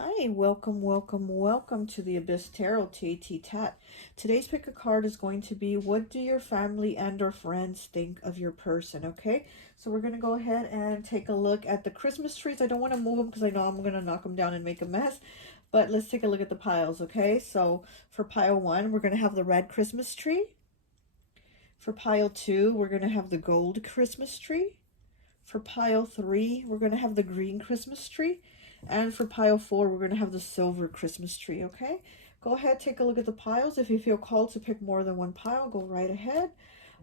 Hi, welcome to the Abyss Tarot T.A.T. Today's pick a card is going to be, what do your family and or friends think of your person? Okay, so we're going to go ahead and take a look at the Christmas trees. I don't want to move them because I know I'm going to knock them down and make a mess. But let's take a look at the piles, okay? So for pile 1, we're going to have the red Christmas tree. For pile 2, we're going to have the gold Christmas tree. For pile 3, we're going to have the green Christmas tree. And for pile 4, we're going to have the silver Christmas tree, okay? Go ahead, take a look at the piles. If you feel called to pick more than one pile, go right ahead.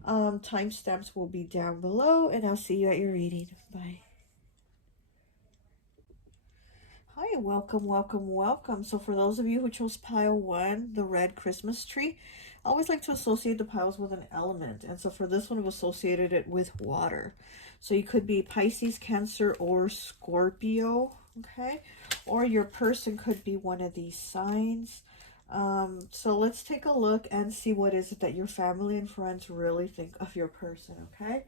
Timestamps will be down below, and I'll see you at your reading. Bye. Hi, welcome. So for those of you who chose pile 1, the red Christmas tree, I always like to associate the piles with an element. And so for this one, I've associated it with water. So you could be Pisces, Cancer, or Scorpio, okay? Or your person could be one of these signs. So let's take a look and see what is it that your family and friends really think of your person, okay?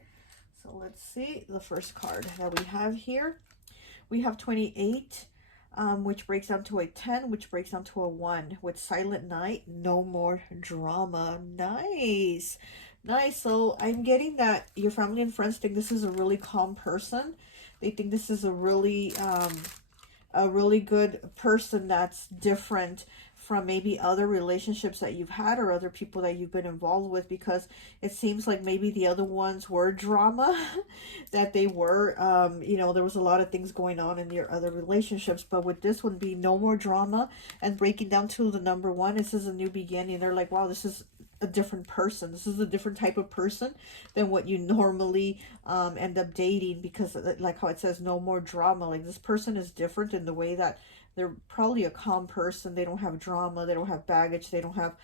So let's see the first card that we have here. We have 28. Which breaks down to a 10, which breaks down to a 1. With Silent Night, no more drama. Nice. So I'm getting that your family and friends think this is a really calm person. They think this is a really good person that's different from maybe other relationships that you've had or other people that you've been involved with, because it seems like maybe the other ones were drama, that they were, there was a lot of things going on in your other relationships, but with this one being no more drama and breaking down to the number 1, this is a new beginning. They're like, wow, this is a different person. This is a different type of person than what you normally end up dating, because like how it says no more drama, like this person is different in the way that they're probably a calm person. They don't have drama, they don't have baggage, they don't have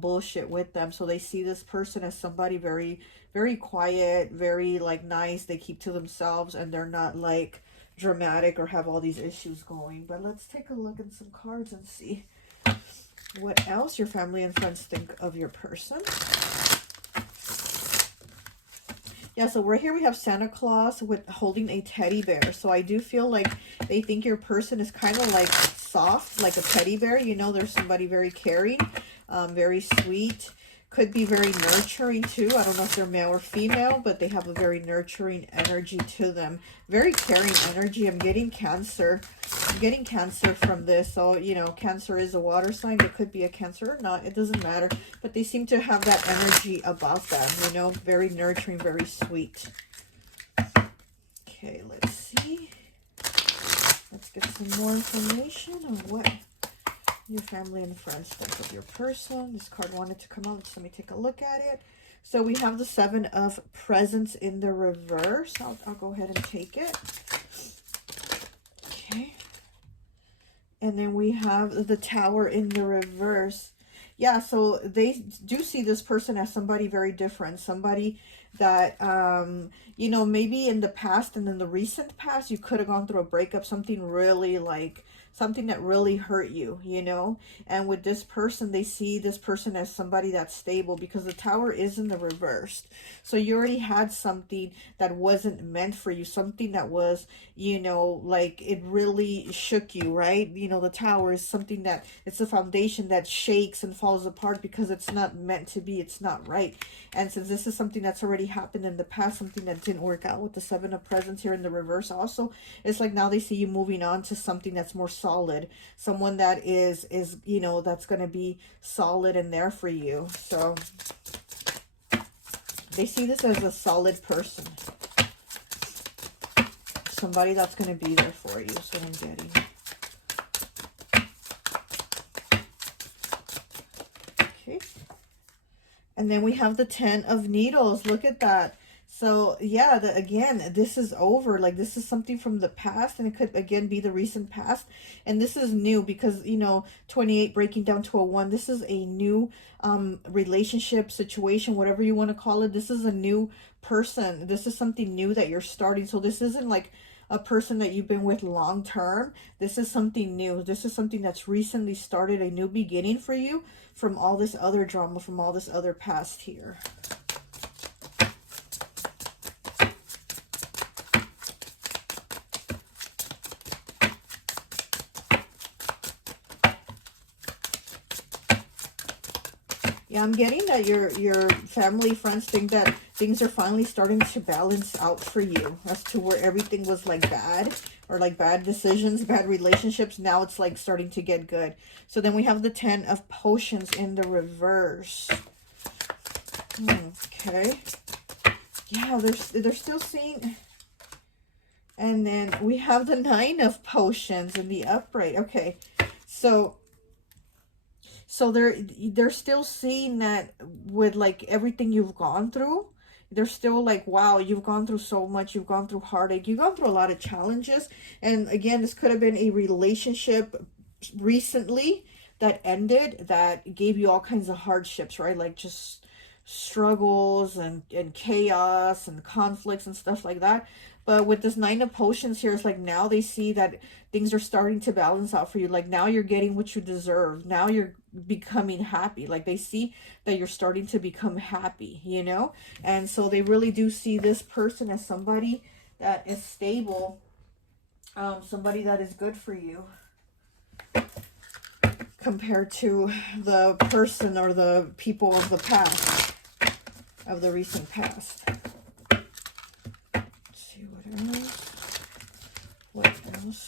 bullshit with them. So they see this person as somebody very, very quiet, very like nice. They keep to themselves and they're not like dramatic or have all these issues going. But let's take a look at some cards and see what else your family and friends think of your person. Yeah, so right here we have Santa Claus with holding a teddy bear. So I do feel like they think your person is kind of like soft, like a teddy bear. There's somebody very caring, very sweet. Could be very nurturing too. I don't know if they're male or female, but they have a very nurturing energy to them. Very caring energy. I'm getting Cancer. I'm getting Cancer from this. So, Cancer is a water sign. It could be a Cancer or not. It doesn't matter. But they seem to have that energy about them, very nurturing, very sweet. Okay, let's see. Let's get some more information on what your family and friends think of your person. This card wanted to come out, so let me take a look at it. So we have the 7 of Presents in the reverse. I'll go ahead and take it. Okay. And then we have the Tower in the reverse. Yeah, so they do see this person as somebody very different. Somebody that, maybe in the past and in the recent past, you could have gone through a breakup, something really like, something that really hurt you, and with this person, they see this person as somebody that's stable, because the Tower is in the reverse. So you already had something that wasn't meant for you, something that was, like it really shook you, right? The Tower is something that, it's a foundation that shakes and falls apart because it's not meant to be, it's not right. And since this is something that's already happened in the past, something that didn't work out with the 7 of Presents here in the reverse also, it's like now they see you moving on to something that's more solid, someone that is that's going to be solid and there for you. So they see this as a solid person, somebody that's going to be there for you. So I'm getting. Okay. And then we have the 10 of Needles. Look at that. So yeah, again, this is over. Like, this is something from the past, and it could again be the recent past. And this is new because 28 breaking down to a 1. This is a new relationship situation, whatever you want to call it. This is a new person. This is something new that you're starting. So this isn't like a person that you've been with long term. This is something new. This is something that's recently started, a new beginning for you from all this other drama, from all this other past here. Yeah, I'm getting that your family, friends think that things are finally starting to balance out for you, as to where everything was like bad, or like bad decisions, bad relationships. Now it's like starting to get good. So then we have the 10 of Potions in the reverse. Okay. Yeah, they're still seeing. And then we have the 9 of Potions in the upright. Okay. So they're still seeing that with like everything you've gone through. They're still like, wow, you've gone through so much. You've gone through heartache. You've gone through a lot of challenges. And again, this could have been a relationship recently that ended, that gave you all kinds of hardships, right? Like just struggles and chaos and conflicts and stuff like that. But with this 9 of Potions here, it's like now they see that things are starting to balance out for you. Like now you're getting what you deserve. Now you're becoming happy. Like they see that you're starting to become happy, you know? And so they really do see this person as somebody that is stable, somebody that is good for you, compared to the person or the people of the past, of the recent past. Let's see what else. What else?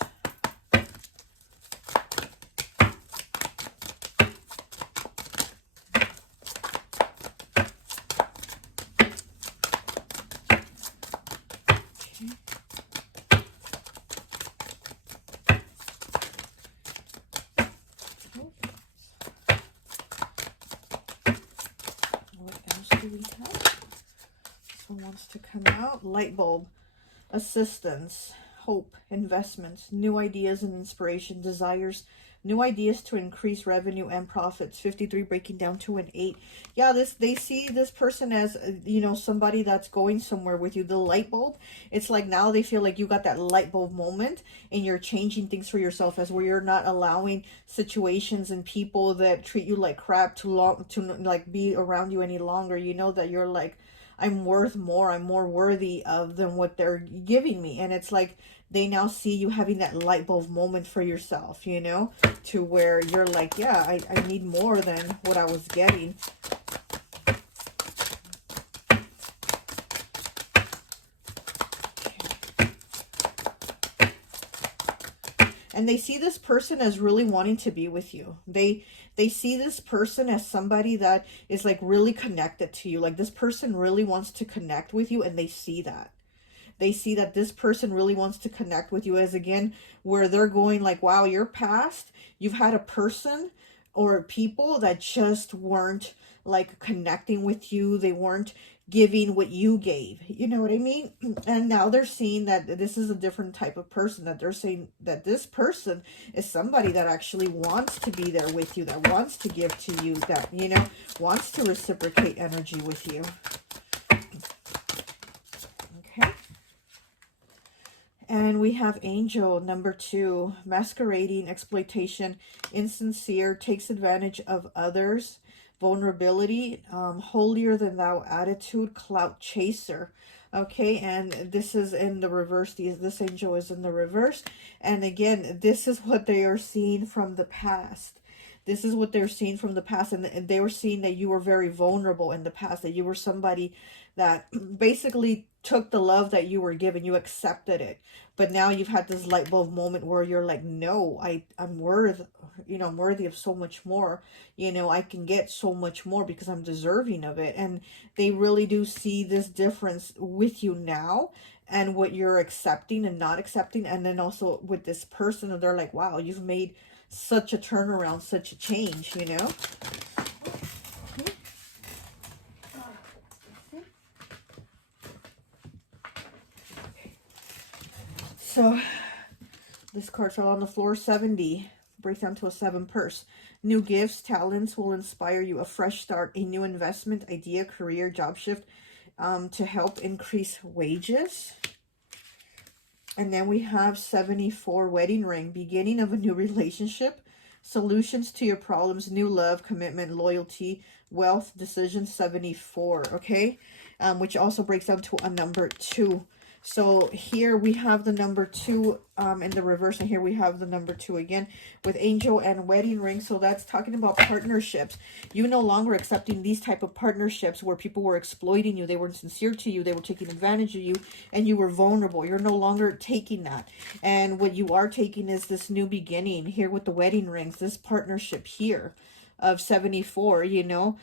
We have? This one wants to come out. Light bulb, assistance, hope, investments, new ideas and inspiration, desires, new ideas to increase revenue and profits. 53 breaking down to an 8. Yeah, they see this person as, you know, somebody that's going somewhere with you. The light bulb, it's like now they feel like you got that light bulb moment and you're changing things for yourself, as where you're not allowing situations and people that treat you like crap to like be around you any longer. You know that you're like, I'm worth more. I'm more worthy of than what they're giving me. And it's like they now see you having that light bulb moment for yourself, you know, to where you're like, yeah, I need more than what I was getting. And they see this person as really wanting to be with you. They see this person as somebody that is like really connected to you. Like this person really wants to connect with you, and they see that. They see that this person really wants to connect with you, as again, where they're going like, wow, your past, you've had a person or people that just weren't like connecting with you. They weren't giving what you gave. You know what I mean? And now they're seeing that this is a different type of person, that they're saying that this person is somebody that actually wants to be there with you, that wants to give to you, that, you know, wants to reciprocate energy with you. Okay. And we have Angel number 2, masquerading, exploitation, insincere, takes advantage of others, vulnerability, holier than thou attitude, clout chaser. Okay, and this is in the reverse. This angel is in the reverse. And again, this is what they are seeing from the past. This is what they're seeing from the past. And they were seeing that you were very vulnerable in the past, that you were somebody that basically took the love that you were given, you accepted it. But now you've had this light bulb moment where you're like, no, I'm I'm worthy of so much more. You know, I can get so much more because I'm deserving of it. And they really do see this difference with you now, and what you're accepting and not accepting. And then also with this person, they're like, wow, you've made such a turnaround, such a change, you know. So this card fell on the floor. 70 breaks down to a 7 purse. New gifts, talents will inspire you. A fresh start, a new investment, idea, career, job shift, to help increase wages. And then we have 74, wedding ring, beginning of a new relationship, solutions to your problems, new love, commitment, loyalty, wealth, decisions. 74, okay? Which also breaks down to a number 2. So here we have the number 2 in the reverse, and here we have the number 2 again with angel and wedding ring. So that's talking about partnerships. You no longer accepting these type of partnerships where people were exploiting you. They weren't sincere to you. They were taking advantage of you, and you were vulnerable. You're no longer taking that. And what you are taking is this new beginning here with the wedding rings, this partnership here of 74, you know,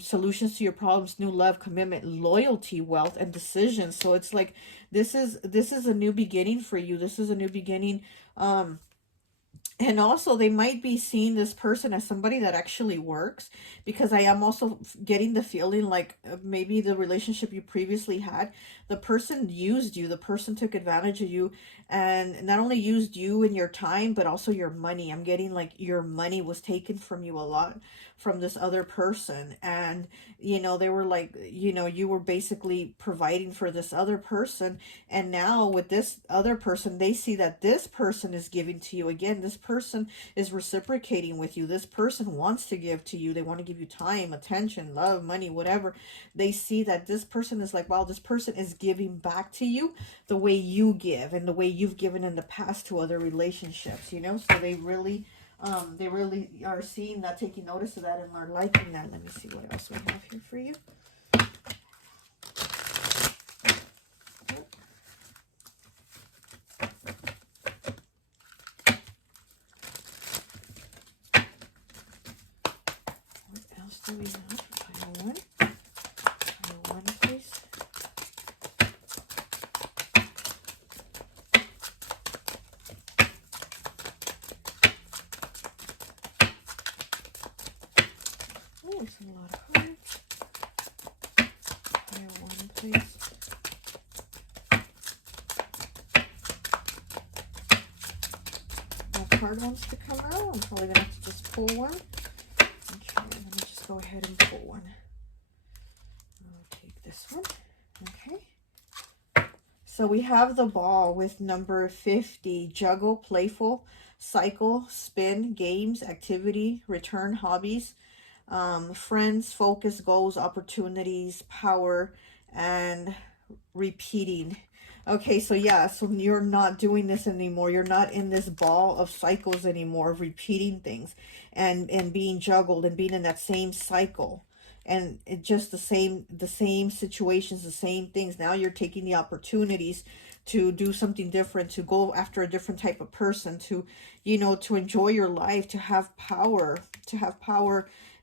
solutions to your problems, new love, commitment, loyalty, wealth, and decisions. So it's like this is a new beginning for you. This is a new beginning. And also they might be seeing this person as somebody that actually works, because I am also getting the feeling like maybe the relationship you previously had, the person used you, the person took advantage of you, and not only used you and your time, but also your money. I'm getting like your money was taken from you a lot from this other person. And you know, they were like, you know, you were basically providing for this other person, and now with this other person, they see that this person is giving to you again. This person is reciprocating with you. This person wants to give to you. They want to give you time, attention, love, money, whatever. They see that this person is like, wow, this person is giving back to you the way you give and the way you've given in the past to other relationships, you know? So they really are seeing that, taking notice of that, and are liking that. Let me see what else we have here for you. What else do we have for pile 1? Pile 1, please. Oh, it's a lot of cards. Pile 1, please. No card wants to come out. I'm probably gonna have to just pull one. Okay, let me just go ahead and pull one. I'll take this one. Okay. So we have the ball with number 50. Juggle, playful, cycle, spin, games, activity, return, hobbies, friends, focus, goals, opportunities, power, and repeating. Okay, so yeah, so you're not doing this anymore. You're not in this ball of cycles anymore, of repeating things and being juggled and being in that same cycle. And it just the same situations, the same things. Now you're taking the opportunities to do something different, to go after a different type of person, to, you know, to enjoy your life, to have power,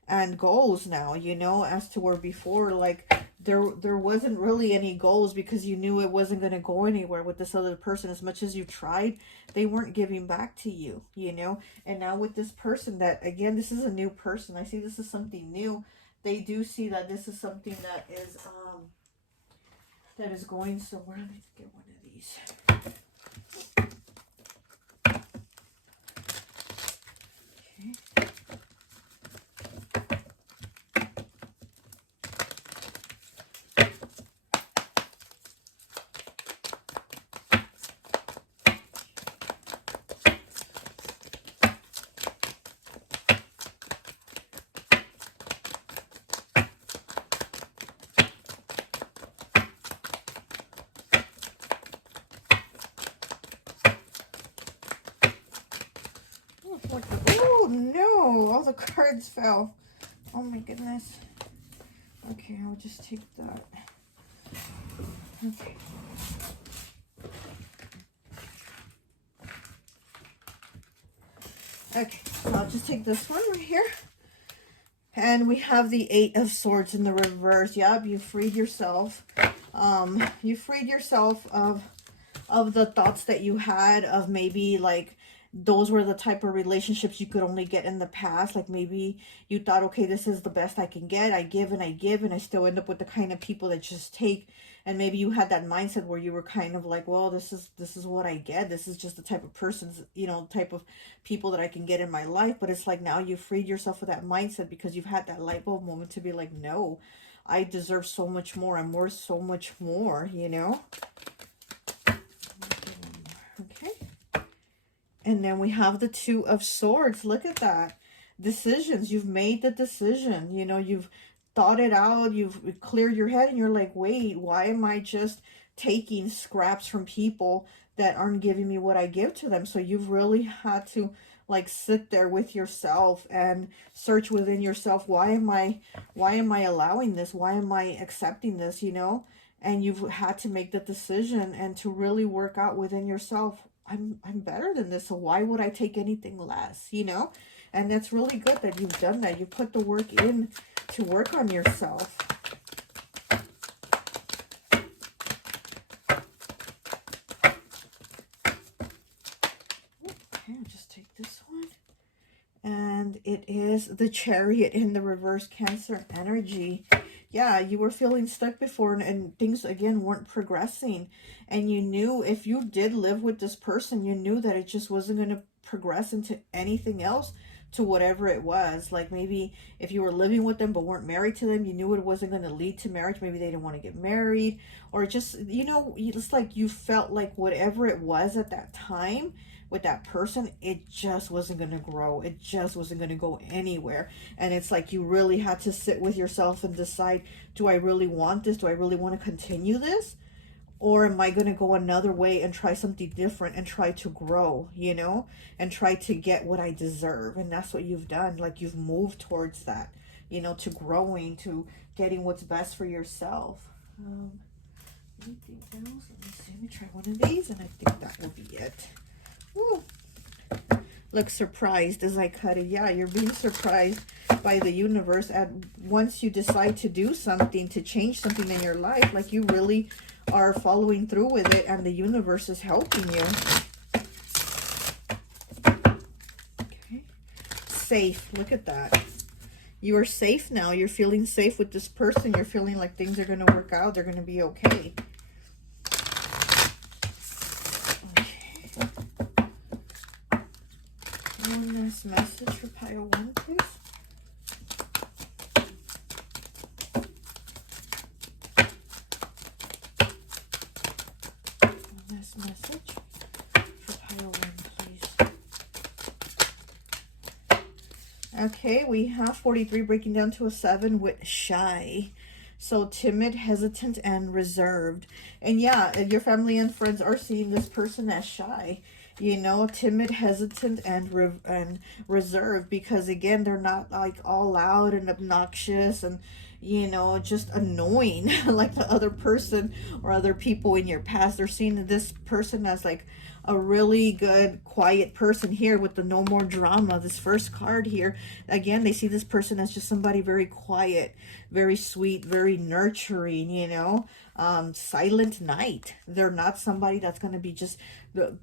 and goals now, you know, as to where before, like, there wasn't really any goals because you knew it wasn't going to go anywhere with this other person. As much as you tried, they weren't giving back to you, you know. And now with this person, that again, this is a new person. I see this is something new. They do see that this is something that is going somewhere. Let me get one of these. Okay. Oh no, all the cards fell. Oh my goodness. Okay, I'll just take that. Okay. Okay, so I'll just take this one right here. And we have the 8 of Swords in the reverse. Yep, you freed yourself. You freed yourself of the thoughts that you had of maybe like those were the type of relationships you could only get in the past. Like maybe you thought, okay, this is the best I can get. I give and I give, and I still end up with the kind of people that just take. And maybe you had that mindset where you were kind of like, well, this is what I get. This is just the type of persons, you know, type of people that I can get in my life. But it's like now you freed yourself of that mindset because you've had that light bulb moment to be like, no, I deserve so much more. I'm worth so much more, you know. Okay. And then we have the 2 of Swords. Look at that. Decisions. You've made the decision. You know, you've thought it out. You've cleared your head and you're like, wait, why am I just taking scraps from people that aren't giving me what I give to them. So you've really had to like sit there with yourself and search within yourself. Why am I allowing this? Why am I accepting this, you know? And you've had to make the decision and to really work out within yourself. I'm better than this, so why would I take anything less, you know? And that's really good that you've done that. You put the work in to work on yourself. Okay, I'll just take this one. And it is the Chariot in the reverse, Cancer energy. Yeah, you were feeling stuck before, and things, again, weren't progressing. And you knew if you did live with this person, you knew that it just wasn't going to progress into anything else, to whatever it was. Like maybe if you were living with them but weren't married to them, you knew it wasn't going to lead to marriage. Maybe they didn't want to get married, or just, you know, it's like you felt like whatever it was at that time with that person, it just wasn't going to grow. It just wasn't going to go anywhere. And it's like you really had to sit with yourself and decide, do I really want this? Do I really want to continue this? Or am I going to go another way and try something different and try to grow, you know, and try to get what I deserve? And that's what you've done. Like you've moved towards that, you know, to growing, to getting what's best for yourself. Anything else? Let me see. Let me try one of these, and I think that will be it. Woo. Look surprised as I cut it. Yeah, you're being surprised by the universe. Once you decide to do something, to change something in your life, like you really are following through with it, and the universe is helping you. Okay. Safe. Look at that. You are safe now. You're feeling safe with this person. You're feeling like things are going to work out. They're going to be okay. One last message for pile 1, please. One last message for pile 1, please. Okay, we have 43 breaking down to a 7 with shy. So timid, hesitant, and reserved. And yeah, your family and friends are seeing this person as shy. You know, timid, hesitant, and reserved, because again, they're not like all loud and obnoxious and, you know, just annoying like the other person or other people in your past. They're seeing this person as like a really good, quiet person here with the no more drama. This first card here, again, they see this person as just somebody very quiet, very sweet, very nurturing, you know. Silent night. They're not somebody that's going to be just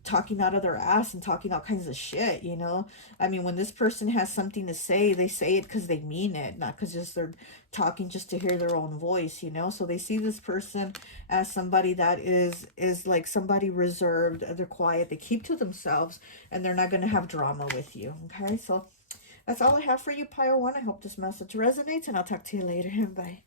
talking out of their ass and talking all kinds of shit, you know. I mean, when this person has something to say, they say it because they mean it, not because just they're talking just to hear their own voice, you know. So they see this person as somebody that is like somebody reserved. They're quiet, they keep to themselves, and they're not going to have drama with you. Okay, so that's all I have for you, pile 1. I hope this message resonates, and I'll talk to you later. Bye.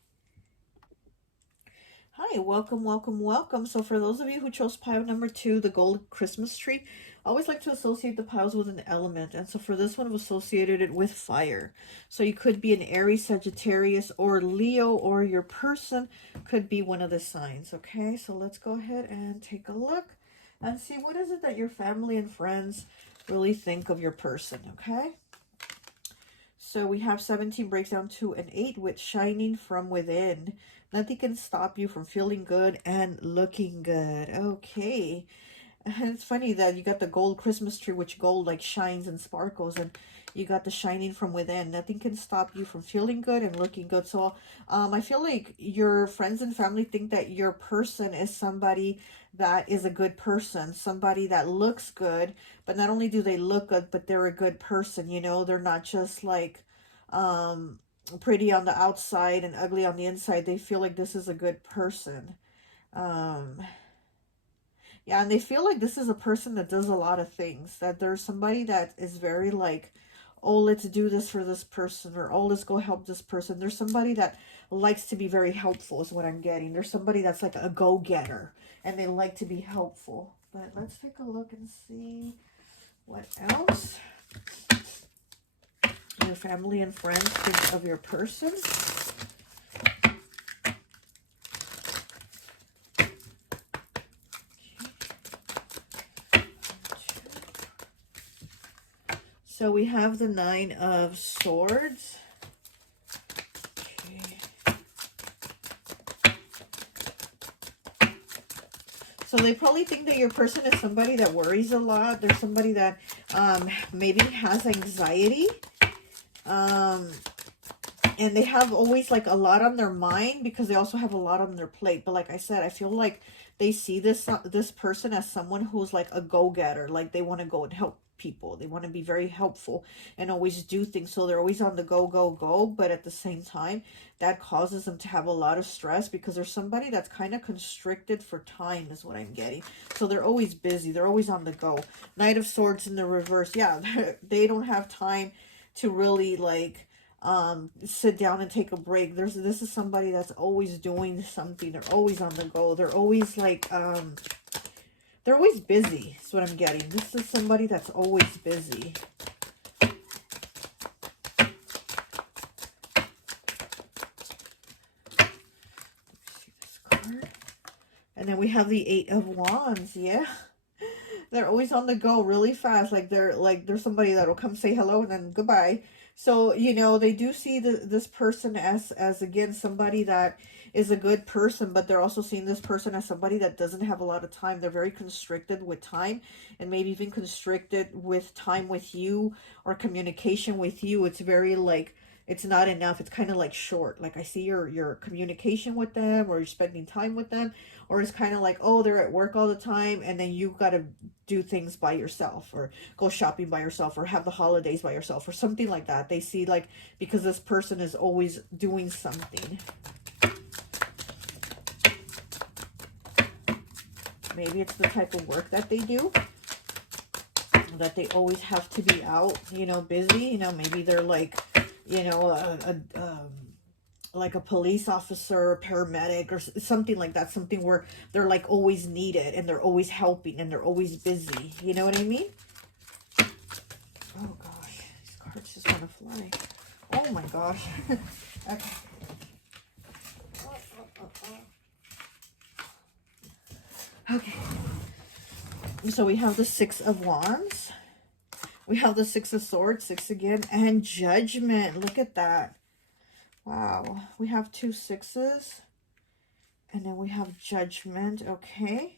Hi, welcome, welcome, welcome. So for those of you who chose pile number 2, the gold Christmas tree, I always like to associate the piles with an element. And so for this one, I've associated it with fire. So you could be an Aries, Sagittarius, or Leo, or your person could be one of the signs. Okay, so let's go ahead and take a look and see what is it that your family and friends really think of your person. Okay. So we have 17 breaks down to an 8 with shining from within. Nothing can stop you from feeling good and looking good. Okay. And it's funny that you got the gold Christmas tree, which gold like shines and sparkles, and you got the shining from within. Nothing can stop you from feeling good and looking good. So I feel like your friends and family think that your person is somebody that is a good person, somebody that looks good, but not only do they look good, but they're a good person, you know. They're not just like pretty on the outside and ugly on the inside. They feel like this is a good person. Yeah, and they feel like this is a person that does a lot of things, that there's somebody that is very like, oh, let's do this for this person, or oh, let's go help this person. There's somebody that likes to be very helpful is what I'm getting. There's somebody that's like a go-getter and they like to be helpful. But let's take a look and see what else your family and friends think of your person. So we have the Nine of Swords. Okay. So they probably think that your person is somebody that worries a lot. They're somebody that maybe has anxiety. And they have always like a lot on their mind because they also have a lot on their plate. But like I said, I feel like they see this person as someone who's like a go-getter. Like they want to go and help people. They want to be very helpful and always do things. So they're always on the go, go, go. But at the same time, that causes them to have a lot of stress because there's somebody that's kind of constricted for time is what I'm getting. So they're always busy. They're always on the go. Knight of Swords in the reverse. Yeah, they don't have time to really like sit down and take a break. This is somebody that's always doing something. They're always on the go. They're always like they're always busy. That's what I'm getting. This is somebody that's always busy. See this card. And then we have the Eight of Wands. Yeah. They're always on the go really fast. Like they're somebody that'll come say hello and then goodbye. So, you know, they do see this person as again, somebody that is a good person, but they're also seeing this person as somebody that doesn't have a lot of time. They're very constricted with time and maybe even constricted with time with you or communication with you. It's very like, it's not enough. It's kind of like short. Like I see your communication with them or you're spending time with them, or it's kind of like, oh, they're at work all the time and then you got to do things by yourself or go shopping by yourself or have the holidays by yourself or something like that. They see like, because this person is always doing something. Maybe it's the type of work that they do, that they always have to be out, you know, busy. You know, maybe they're like, you know, like a police officer, a paramedic, or something like that. Something where they're like always needed and they're always helping and they're always busy. You know what I mean? Oh gosh, these cards just want to fly. Oh my gosh. Okay. Okay. So we have the Six of Wands. We have the Six of Swords, six again, and Judgment. Look at that. Wow. We have two sixes. And then we have Judgment. Okay.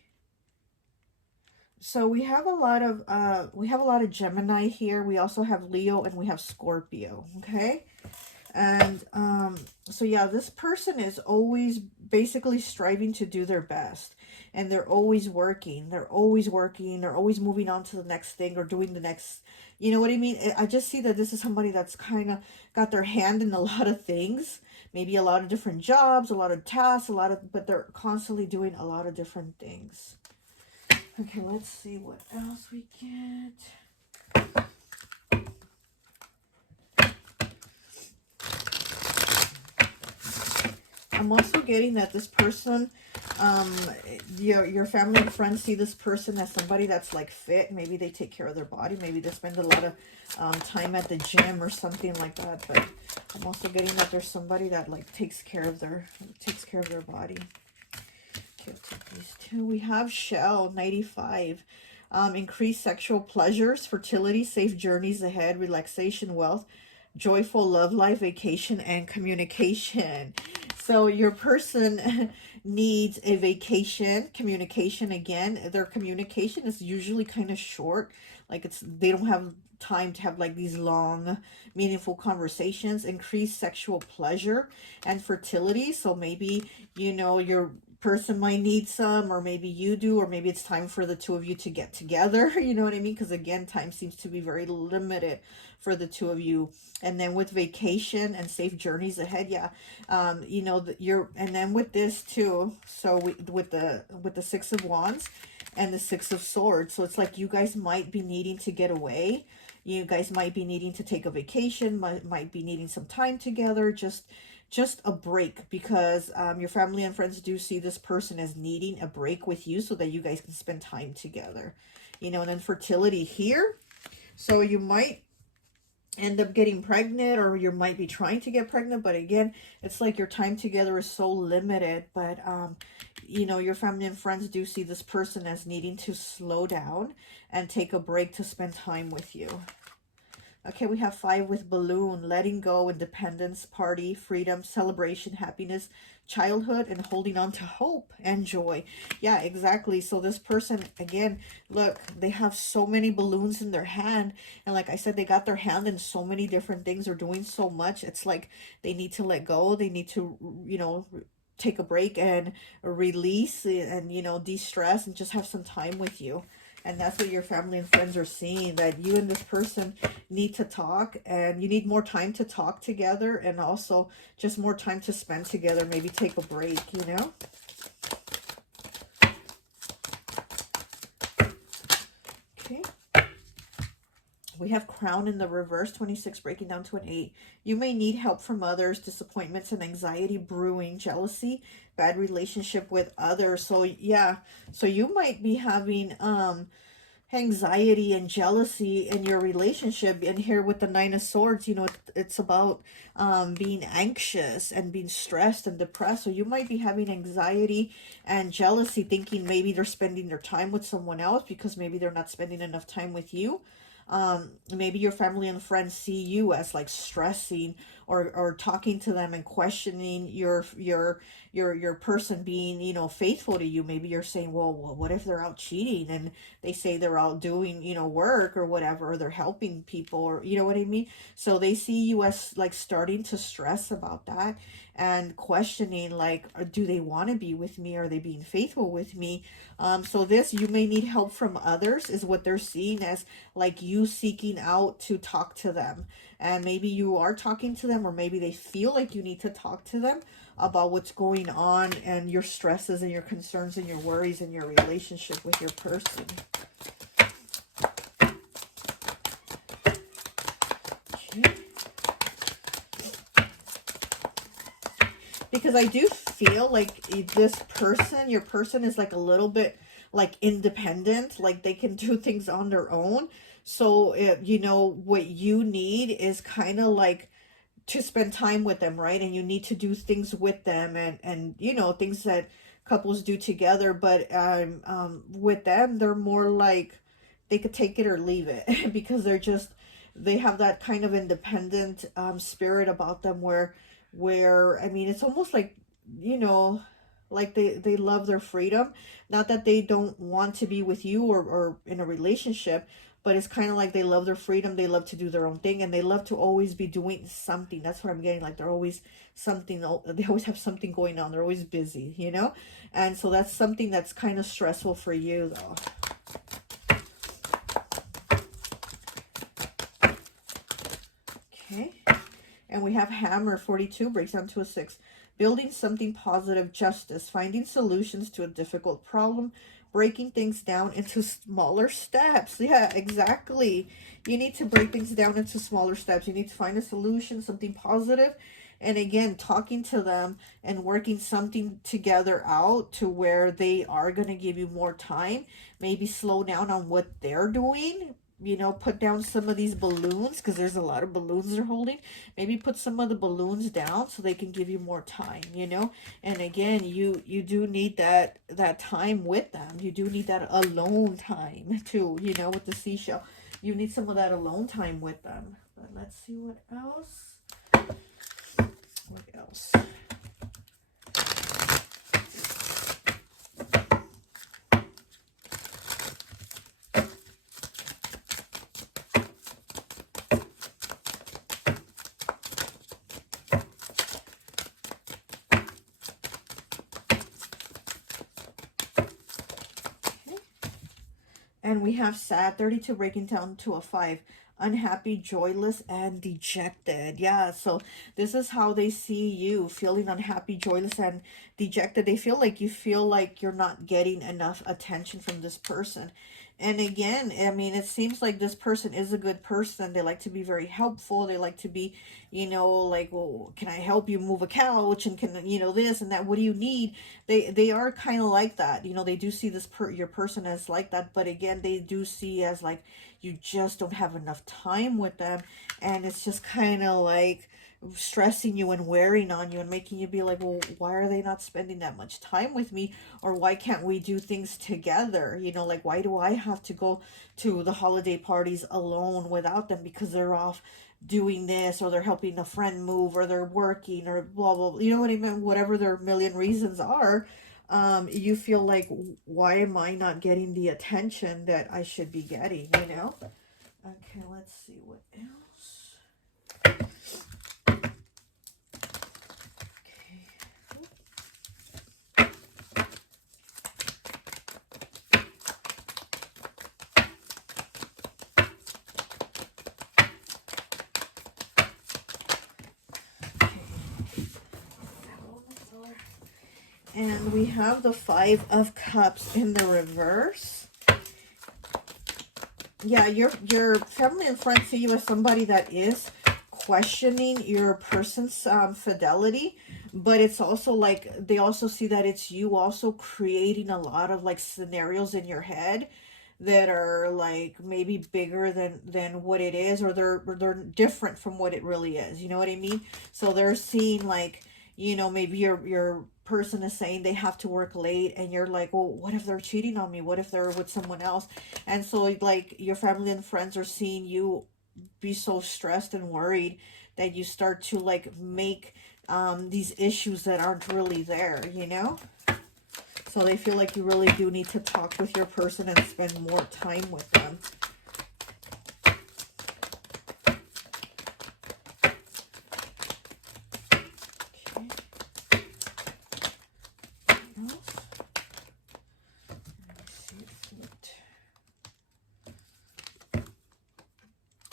So we have a lot of Gemini here. We also have Leo and we have Scorpio. Okay. And so yeah, this person is always basically striving to do their best. And they're always working. They're always working. They're always moving on to the next thing or doing the next, you know what I mean? I just see that this is somebody that's kind of got their hand in a lot of things. Maybe a lot of different jobs, a lot of tasks, but they're constantly doing a lot of different things. Okay, let's see what else we get. I'm also getting that this person, your family and friends see this person as somebody that's like fit. Maybe they take care of their body. Maybe they spend a lot of time at the gym or something like that. But I'm also getting that there's somebody that like takes care of their body. Okay, I'll take these two. We have Shell 95. Increased sexual pleasures, fertility, safe journeys ahead, relaxation, wealth, joyful love life, vacation, and communication. So your person needs a vacation, communication again. Their communication is usually kind of short. Like they don't have time to have like these long, meaningful conversations. Increased sexual pleasure and fertility. So maybe, you know, your person might need some, or maybe you do, or maybe it's time for the two of you to get together. You know what I mean? Because again, time seems to be very limited for the two of you. And then with vacation and safe journeys ahead, yeah, you know, and then with this too, so with the Six of Wands and the Six of Swords, so it's like you guys might be needing to get away. You guys might be needing to take a vacation, might be needing some time together, just a break, because your family and friends do see this person as needing a break with you so that you guys can spend time together. You know, and then fertility here. So you might end up getting pregnant, or you might be trying to get pregnant, but again, it's like your time together is so limited. But you know, your family and friends do see this person as needing to slow down and take a break to spend time with you. Okay, we have 5 with balloon, letting go, independence, party, freedom, celebration, happiness, childhood, and holding on to hope and joy. Yeah, exactly. So this person, again, look, they have so many balloons in their hand. And like I said, they got their hand in so many different things. They're doing so much. It's like they need to let go. They need to, take a break and release and, de-stress and just have some time with you. And that's what your family and friends are seeing, that you and this person need to talk, and you need more time to talk together, and also just more time to spend together. Maybe take a break, Okay. We have crown in the reverse, 26, breaking down to an 8. You may need help from others, disappointments and anxiety brewing, jealousy, bad relationship with others. So yeah, so you might be having anxiety and jealousy in your relationship. And here with the 9 of Swords, it's about being anxious and being stressed and depressed. So you might be having anxiety and jealousy, thinking maybe they're spending their time with someone else because maybe they're not spending enough time with you. Maybe your family and friends see you as like stressing, or talking to them and questioning your person being, faithful to you. Maybe you're saying, well, what if they're out cheating and they say they're out doing, work or whatever, or they're helping people, or you know what I mean? So they see you as like starting to stress about that and questioning, like, do they want to be with me? Are they being faithful with me? So this, you may need help from others, is what they're seeing as, like you seeking out to talk to them. And maybe you are talking to them, or maybe they feel like you need to talk to them about what's going on and your stresses and your concerns and your worries and your relationship with your person. Okay. Because I do feel like this person, your person, is like a little bit like independent, like they can do things on their own. So, what you need is kind of like to spend time with them, right? And you need to do things with them, and things that couples do together. But with them, they're more like they could take it or leave it because they have that kind of independent spirit about them, where I mean, it's almost like, you know like they love their freedom. Not that they don't want to be with you, or in a relationship, but it's kind of like they love their freedom. They love to do their own thing, and they love to always be doing something. That's what I'm getting. Like they're always something. They always have something going on. They're always busy. And so that's something that's kind of stressful for you, though. Okay. And we have hammer, 42, breaks down to a 6. Building something positive, justice, finding solutions to a difficult problem, breaking things down into smaller steps. Yeah, exactly. You need to break things down into smaller steps. You need to find a solution, something positive. And again, talking to them and working something together out to where they are going to give you more time. Maybe slow down on what they're doing. Put down some of these balloons, because there's a lot of balloons they're holding. Maybe put some of the balloons down so they can give you more time. And again, you do need that time with them. You do need that alone time too, with the seashell. You need some of that alone time with them. But let's see what else. What else? And we have sad, 32, breaking down to a 5. Unhappy, joyless, and dejected. Yeah, so this is how they see you, feeling unhappy, joyless, and dejected. They feel like you're not getting enough attention from this person. And again, I mean, it seems like this person is a good person. They like to be very helpful. They like to be, like, well, can I help you move a couch? And can, this and that. What do you need? They are kind of like that. They do see your person as like that. But again, they do see as like, you just don't have enough time with them. And it's just kind of like, stressing you and wearing on you and making you be like, well, why are they not spending that much time with me? Or why can't we do things together? You know, like, why do I have to go to the holiday parties alone without them because they're off doing this, or they're helping a friend move, or they're working, or blah blah blah. You know what I mean? Whatever their million reasons are, you feel like, why am I not getting the attention that I should be getting, you know? Okay, let's see what else. And we have the Five of Cups in the reverse. Yeah, your family and friends see you as somebody that is questioning your person's fidelity, but it's also like they also see that it's you also creating a lot of like scenarios in your head that are like maybe bigger than what it is, or they're different from what it really is. You know what I mean? So they're seeing like, you know, maybe your person is saying they have to work late, and you're like, well, what if they're cheating on me? What if they're with someone else? And so like your family and friends are seeing you be so stressed and worried that you start to like make these issues that aren't really there, you know? So they feel like you really do need to talk with your person and spend more time with them.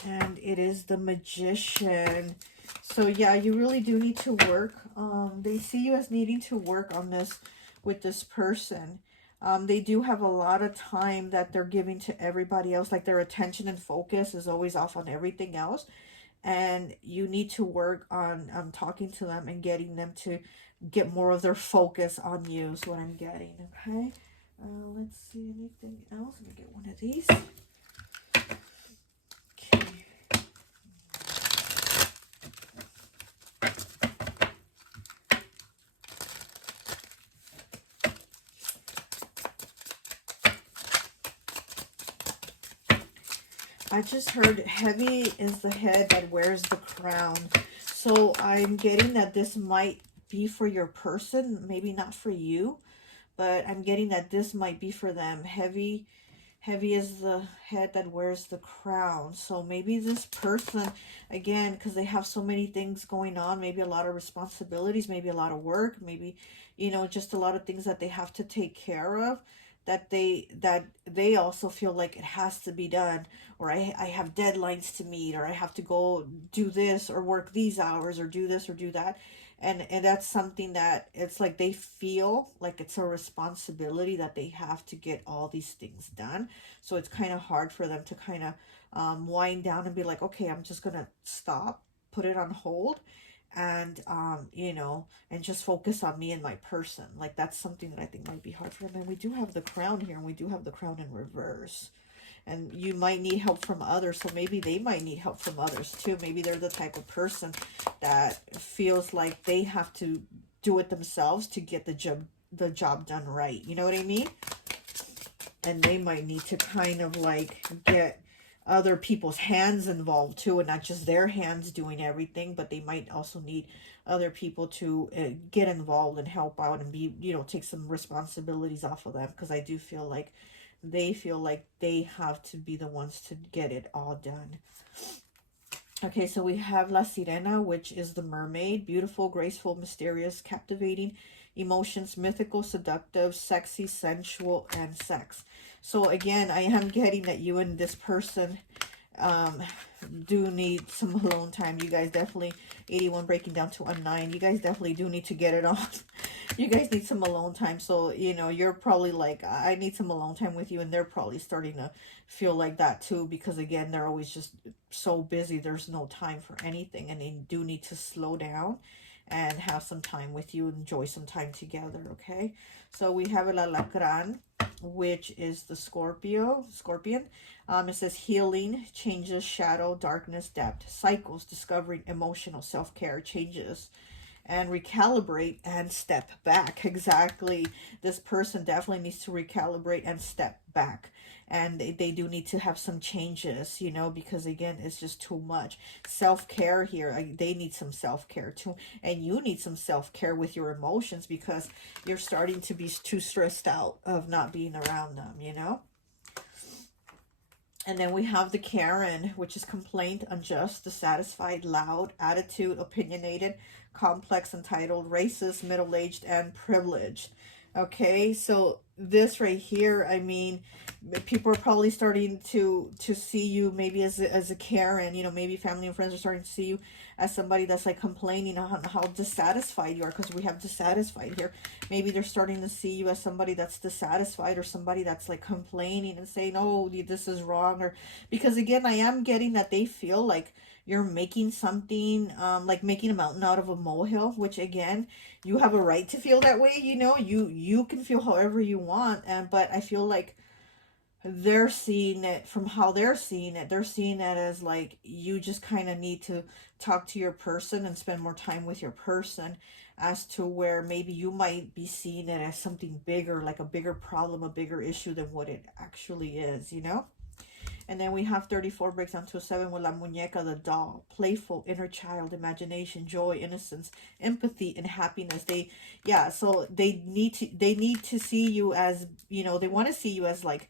And it is the Magician. So yeah, you really do need to work. They see you as needing to work on this with this person. They do have a lot of time that they're giving to everybody else. Like their attention and focus is always off on everything else. And you need to work on talking to them and getting them to get more of their focus on you is what I'm getting. Okay. Let's see anything else. Let me get one of these. Okay. I just heard heavy is the head that wears the crown. So I'm getting that this might be for your person, maybe not for you, but I'm getting that this might be for them. Heavy is the head that wears the crown. So maybe this person, again, because they have so many things going on, maybe a lot of responsibilities, maybe a lot of work, maybe, you know, just a lot of things that they have to take care of, that they also feel like it has to be done, or I have deadlines to meet, or I have to go do this or work these hours or do this or do that. And that's something that it's like they feel like it's a responsibility that they have to get all these things done. So it's kind of hard for them to kind of wind down and be like, okay, I'm just gonna stop, put it on hold, and you know, and just focus on me and my person. Like that's something that I think might be hard for them. And we do have the crown here, and we do have the crown in reverse. And you might need help from others, so maybe they might need help from others too. Maybe they're the type of person that feels like they have to do it themselves to get the job done right. You know what I mean? And they might need to kind of like get other people's hands involved too, and not just their hands doing everything, but they might also need other people to get involved and help out and be, you know, take some responsibilities off of them, because I do feel like they feel like they have to be the ones to get it all done. Okay, so we have La Sirena, which is the mermaid. Beautiful, graceful, mysterious, captivating, emotions, mythical, seductive, sexy, sensual, and sex. So again, I am getting that you and this person do need some alone time. You guys definitely, 81 breaking down to a 9, you guys definitely do need to get it on. You guys need some alone time. So, you know, you're probably like, I need some alone time with you, and they're probably starting to feel like that too, because again, they're always just so busy, there's no time for anything, and they do need to slow down and have some time with you, enjoy some time together, okay? So we have El Alacran, which is the scorpion. It says healing, changes, shadow, darkness, depth, cycles, discovering, emotional, self-care, changes, and recalibrate and step back. Exactly. This person definitely needs to recalibrate and step back. And they do need to have some changes, you know, because again, it's just too much. Self-care here. They need some self-care too. And you need some self-care with your emotions because you're starting to be too stressed out of not being around them, you know? And then we have the Karen, which is complaint, unjust, dissatisfied, loud, attitude, opinionated, complex, entitled, racist, middle-aged, and privileged. Okay, so this right here, I mean, people are probably starting to see you maybe as a Karen, you know, maybe family and friends are starting to see you as somebody that's like complaining on how dissatisfied you are, because we have dissatisfied here. Maybe they're starting to see you as somebody that's dissatisfied, or somebody that's like complaining and saying, oh, this is wrong. Or because again, I am getting that they feel like you're making something, like making a mountain out of a molehill, which again, you have a right to feel that way. You know, you can feel however you want. But I feel like they're seeing it from how they're seeing it. They're seeing it as like you just kind of need to talk to your person and spend more time with your person, as to where maybe you might be seeing it as something bigger, like a bigger problem, a bigger issue than what it actually is, you know? And then we have 34 breaks down to a 7 with La Muñeca, the doll. Playful, inner child, imagination, joy, innocence, empathy, and happiness. So they need to see you as, you know, they want to see you as like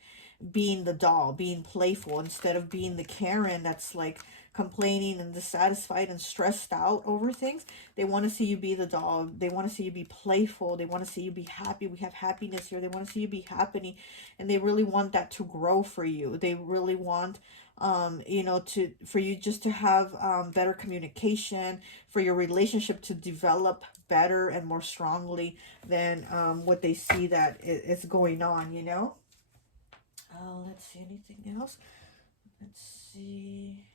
being the doll, being playful, instead of being the Karen that's like complaining and dissatisfied and stressed out over things. They want to see you be the doll. They want to see you be playful. They want to see you be happy. We have happiness here. They want to see you be happy, and they really want that to grow for you. They really want you know, for you just to have better communication, for your relationship to develop better and more strongly than what they see that is going on, you know. Let's see, anything else? Let's see.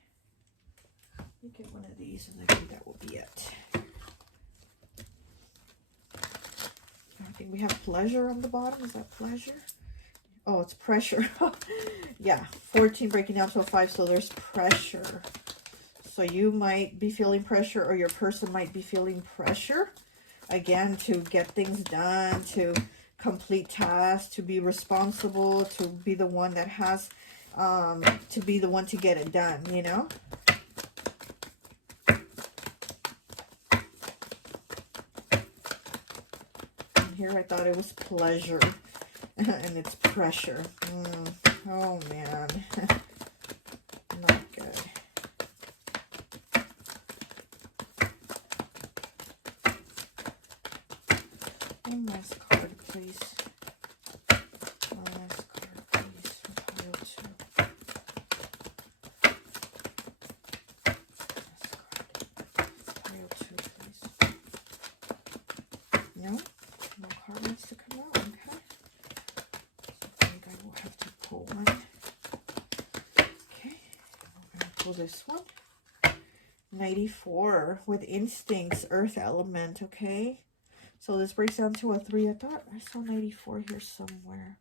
Let me get one of these, and I think that will be it. I think we have pleasure on the bottom. Is that pleasure? Oh, it's pressure. Yeah, 14 breaking down to a 5, so there's pressure. So you might be feeling pressure, or your person might be feeling pressure, again, to get things done, to complete tasks, to be responsible, to be the one that has, to be the one to get it done, you know? And here I thought it was pleasure, and it's pressure. Oh, man. Not good. One last card, please. One last card, please, for pile 2. Pile 2, please. No? No card wants to come out, okay. So I think I will have to pull one. Okay, I'm going to pull this one. 94 with instincts, earth element, okay. So this breaks down to a 3. I thought I saw 94 here somewhere.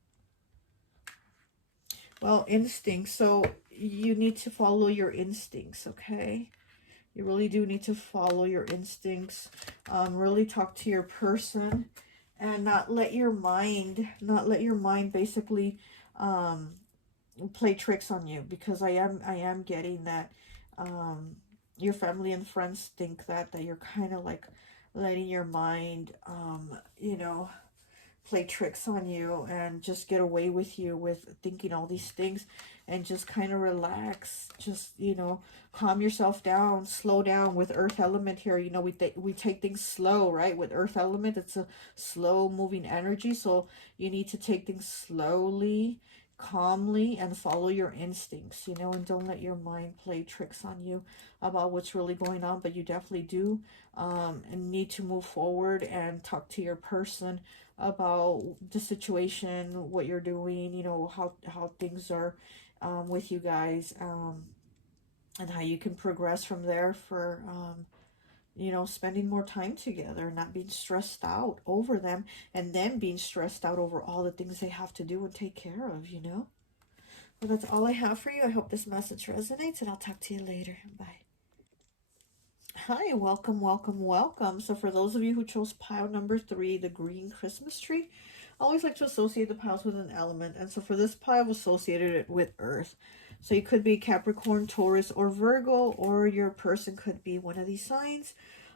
Well, instincts. So you need to follow your instincts, okay? You really do need to follow your instincts. Really talk to your person, and not let your mind basically play tricks on you, because I am getting that your family and friends think that you're kind of like letting your mind you know, play tricks on you and just get away with you with thinking all these things, and just kind of relax, just, you know, calm yourself down, slow down. With earth element here, you know, we take things slow, right? With earth element, it's a slow moving energy, so you need to take things slowly, calmly, and follow your instincts, you know, and don't let your mind play tricks on you about what's really going on. But you definitely do need to move forward and talk to your person about the situation, what you're doing, you know, how things are with you guys, and how you can progress from there for you know, spending more time together, not being stressed out over them, and then being stressed out over all the things they have to do and take care of, you know. Well, that's all I have for you. I hope this message resonates, and I'll talk to you later. Bye. Hi, welcome, welcome, welcome. So for those of you who chose pile number 3, the green Christmas tree, I always like to associate the piles with an element. And so for this pile, I've associated it with earth. So you could be Capricorn, Taurus, or Virgo, or your person could be one of these signs.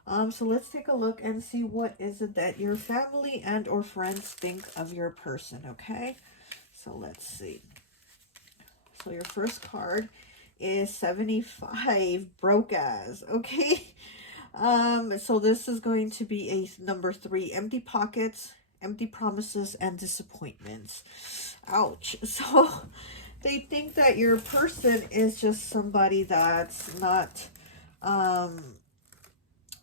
So let's take a look and see what is it that your family and or friends think of your person, okay? So let's see. So your first card is 75, broke as, okay? So this is going to be a number 3, empty pockets, empty promises, and disappointments. Ouch. So they think that your person is just somebody that's not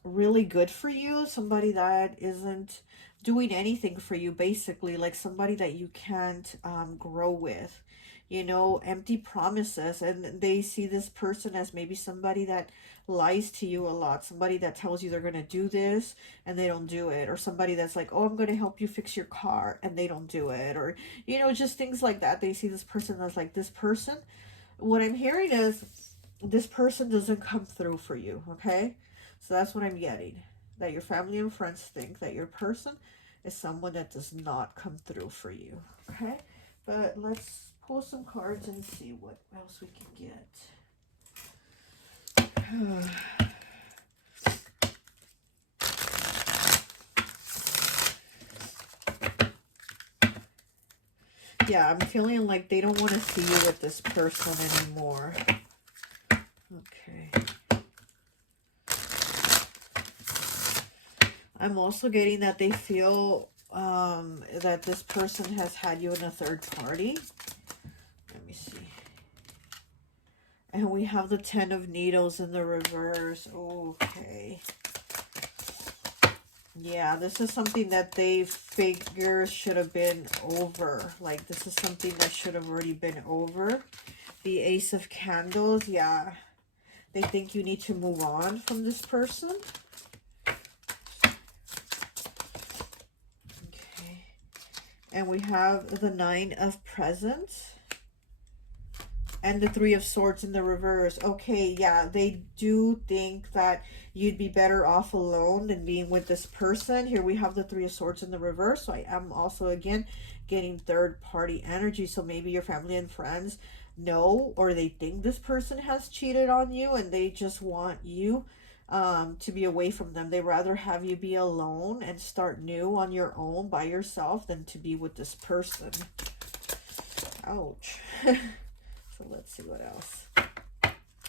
really good for you, somebody that isn't doing anything for you, basically, like somebody that you can't grow with, you know, empty promises. And they see this person as maybe somebody that lies to you a lot, somebody that tells you they're going to do this and they don't do it, or somebody that's like, oh, I'm going to help you fix your car, and they don't do it, or, you know, just things like that. They see this person as like, this person, what I'm hearing is this person doesn't come through for you, okay? So that's what I'm getting, that your family and friends think that your person is someone that does not come through for you, okay? But let's pull some cards and see what else we can get. Yeah, I'm feeling like they don't want to see you with this person anymore. Okay. I'm also getting that they feel that this person has had you in a third party. Let me see. And we have the 10 of Needles in the reverse. Okay. Yeah, this is something that they figure should have been over. Like, this is something that should have already been over. The Ace of Candles, yeah. They think you need to move on from this person. Okay. And we have the 9 of Presents. And the 3 of Swords in the reverse. Okay, yeah, they do think that you'd be better off alone than being with this person. Here we have the 3 of Swords in the reverse. So I am also, again, getting third party energy. So maybe your family and friends know, or they think this person has cheated on you, and they just want you to be away from them. They rather have you be alone and start new on your own by yourself than to be with this person. Ouch. So let's see what else.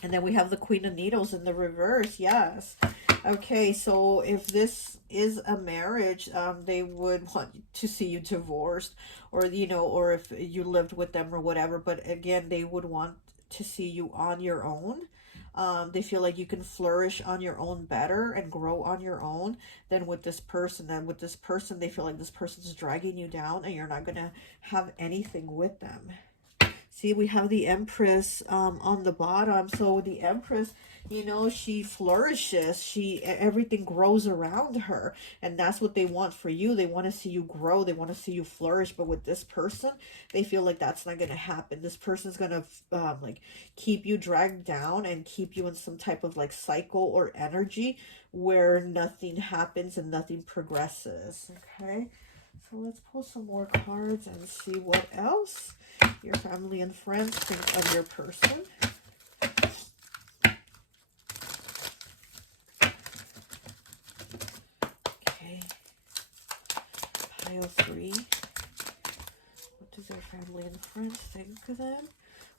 And then we have the Queen of Needles in the reverse. Yes. Okay, so if this is a marriage, they would want to see you divorced, or, you know, or if you lived with them or whatever. But again, they would want to see you on your own. They feel like you can flourish on your own better and grow on your own than with this person. And with this person, they feel like this person's dragging you down and you're not going to have anything with them. See, we have the Empress on the bottom. So the Empress, you know, she flourishes. Everything grows around her. And that's what they want for you. They want to see you grow. They want to see you flourish. But with this person, they feel like that's not going to happen. This person's going to like keep you dragged down and keep you in some type of like cycle or energy where nothing happens and nothing progresses. Okay. So let's pull some more cards and see what else your family and friends think of your person. Okay. Pile 3. What does their family and friends think of them?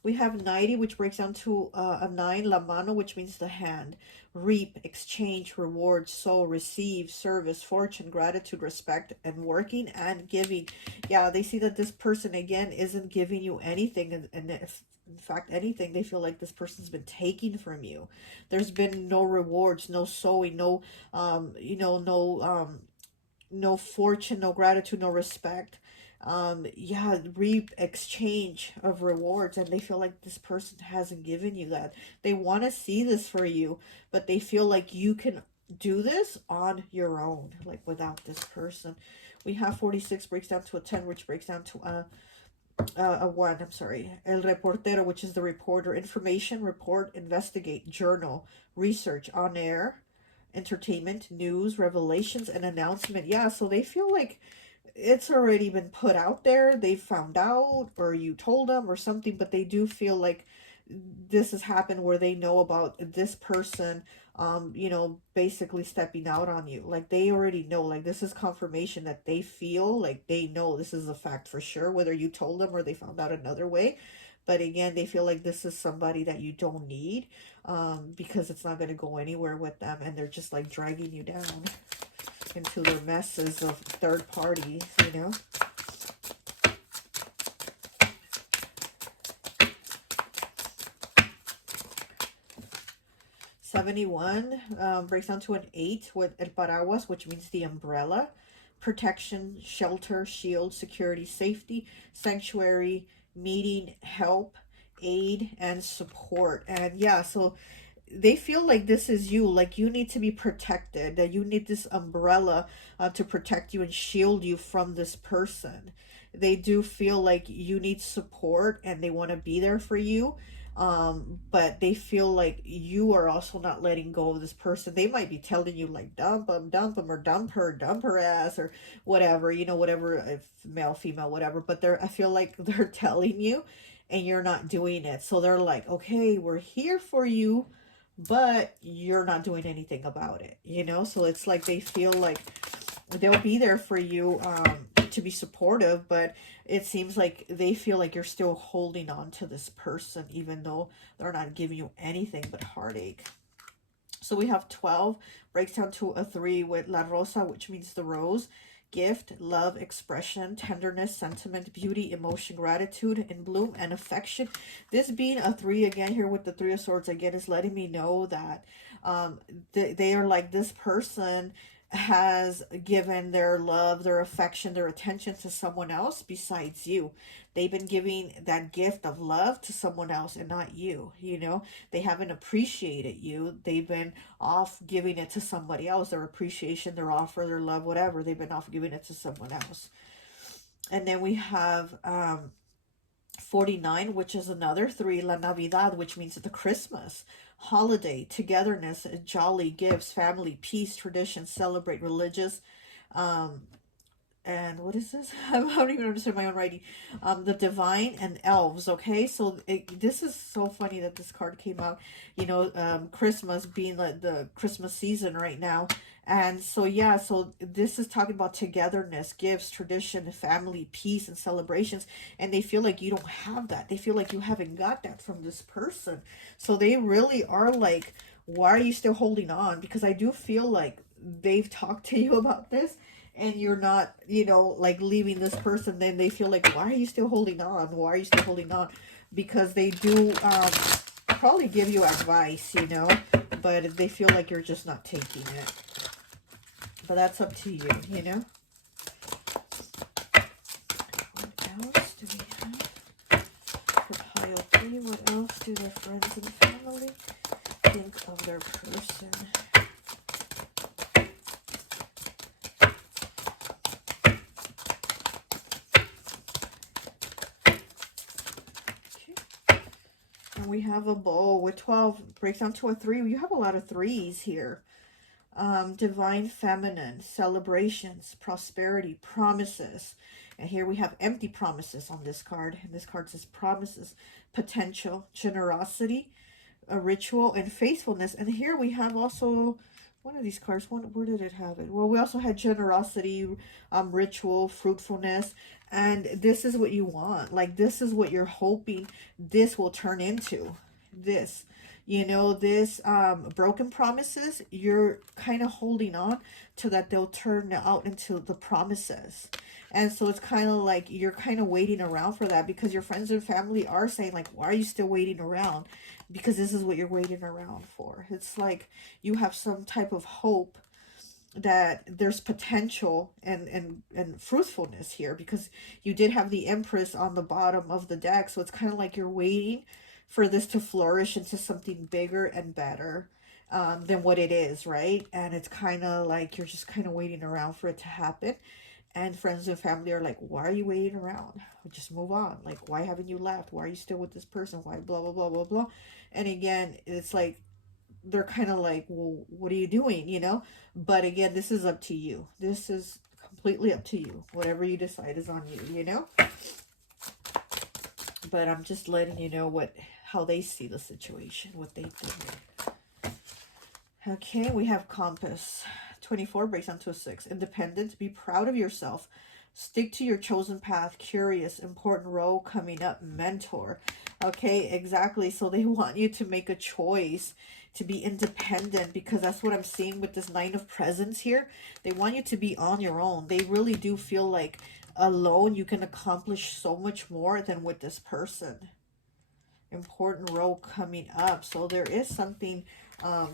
We have 90, which breaks down to a 9, la mano, which means the hand. Reap, exchange, reward, sow, receive, service, fortune, gratitude, respect, and working and giving. Yeah, they see that this person, again, isn't giving you anything. And if, in fact, anything, they feel like this person's been taking from you. There's been no rewards, no sowing, no, you know, no fortune, no gratitude, no respect. Yeah, reap, exchange of rewards, and they feel like this person hasn't given you that. They want to see this for you, but they feel like you can do this on your own, like without this person. We have 46 breaks down to a 10, which breaks down to a 1, I'm sorry. El reportero, which is the reporter. Information, report, investigate, journal, research, on air, entertainment, news, revelations, and announcement. Yeah, so they feel like it's already been put out there. They found out, or you told them, or something, but they do feel like this has happened where they know about this person, basically stepping out on you. Like they already know, like this is confirmation that they feel like they know this is a fact for sure, whether you told them or they found out another way. But again, they feel like this is somebody that you don't need, because it's not going to go anywhere with them, and they're just like dragging you down into their messes of third parties, 71 breaks down to an 8 with el paraguas, which means the umbrella. Protection, shelter, shield, security, safety, sanctuary, meeting, help, aid, and support. And yeah, so they feel like this is you, like you need to be protected, that you need this umbrella to protect you and shield you from this person. They do feel like you need support and they want to be there for you, but they feel like you are also not letting go of this person. They might be telling you like dump him, or dump her ass, or whatever, whatever, if male, female, whatever, but I feel like they're telling you and you're not doing it. So they're like, okay, we're here for you, but you're not doing anything about it, So it's like they feel like they'll be there for you, to be supportive, but it seems like they feel like you're still holding on to this person, even though they're not giving you anything but heartache. So we have 12, breaks down to a 3 with La Rosa, which means the rose. Gift, love, expression, tenderness, sentiment, beauty, emotion, gratitude in bloom, and affection. This being a 3 again here with the 3 of Swords again is letting me know that they are like, this person has given their love, their affection, their attention to someone else besides you. They've been giving that gift of love to someone else and not you, They haven't appreciated you. They've been off giving it to somebody else. Their appreciation, their offer, their love, whatever. They've been off giving it to someone else. And then we have 49, which is another 3, La Navidad, which means the Christmas holiday, togetherness, jolly, gifts, family, peace, tradition, celebrate, religious, and what is this? I don't even understand my own writing. The divine and elves. Okay, so this is so funny that this card came out. Christmas being like the Christmas season right now, and so yeah, so this is talking about togetherness, gifts, tradition, family, peace, and celebrations. And they feel like you don't have that. They feel like you haven't got that from this person. So they really are like, why are you still holding on? Because I do feel like they've talked to you about this and you're not, like leaving this person. Then they feel like, why are you still holding on? Why are you still holding on? Because they do probably give you advice, but they feel like you're just not taking it. But that's up to you, What else do we have for pile 3? What else do their friends and family think of their person? We have a bowl with 12, breaks down to a 3. You have a lot of 3s here. Divine feminine, celebrations, prosperity, promises. And here we have empty promises on this card. And this card says promises, potential, generosity, a ritual, and faithfulness. And here we have also one of these cards. Where did it have it? Well, we also had generosity, ritual, fruitfulness. And this is what you want. Like, this is what you're hoping this will turn into. This, this broken promises, you're kind of holding on to that they'll turn out into the promises. And so it's kind of like you're kind of waiting around for that, because your friends and family are saying like, why are you still waiting around? Because this is what you're waiting around for. It's like you have some type of hope that there's potential and fruitfulness here, because you did have the Empress on the bottom of the deck. So it's kind of like you're waiting for this to flourish into something bigger and better. than what it is, right? And it's kind of like you're just kind of waiting around for it to happen. And friends and family are like, why are you waiting around? Just move on. Like, why haven't you left? Why are you still with this person? Why blah, blah, blah, blah, blah. And again, it's like, they're kind of like, well, what are you doing, you know? But again, this is up to you. This is completely up to you. Whatever you decide is on you, you know? But I'm just letting you know how they see the situation, what they do. Okay, we have Compass. 24 breaks down to a 6. Independent. Be proud of yourself. Stick to your chosen path. Curious. Important role coming up. Mentor. Okay, exactly. So they want you to make a choice to be independent, because that's what I'm seeing with this Nine of Presents here. They want you to be on your own. They really do feel like alone you can accomplish so much more than with this person. Important role coming up. So there is something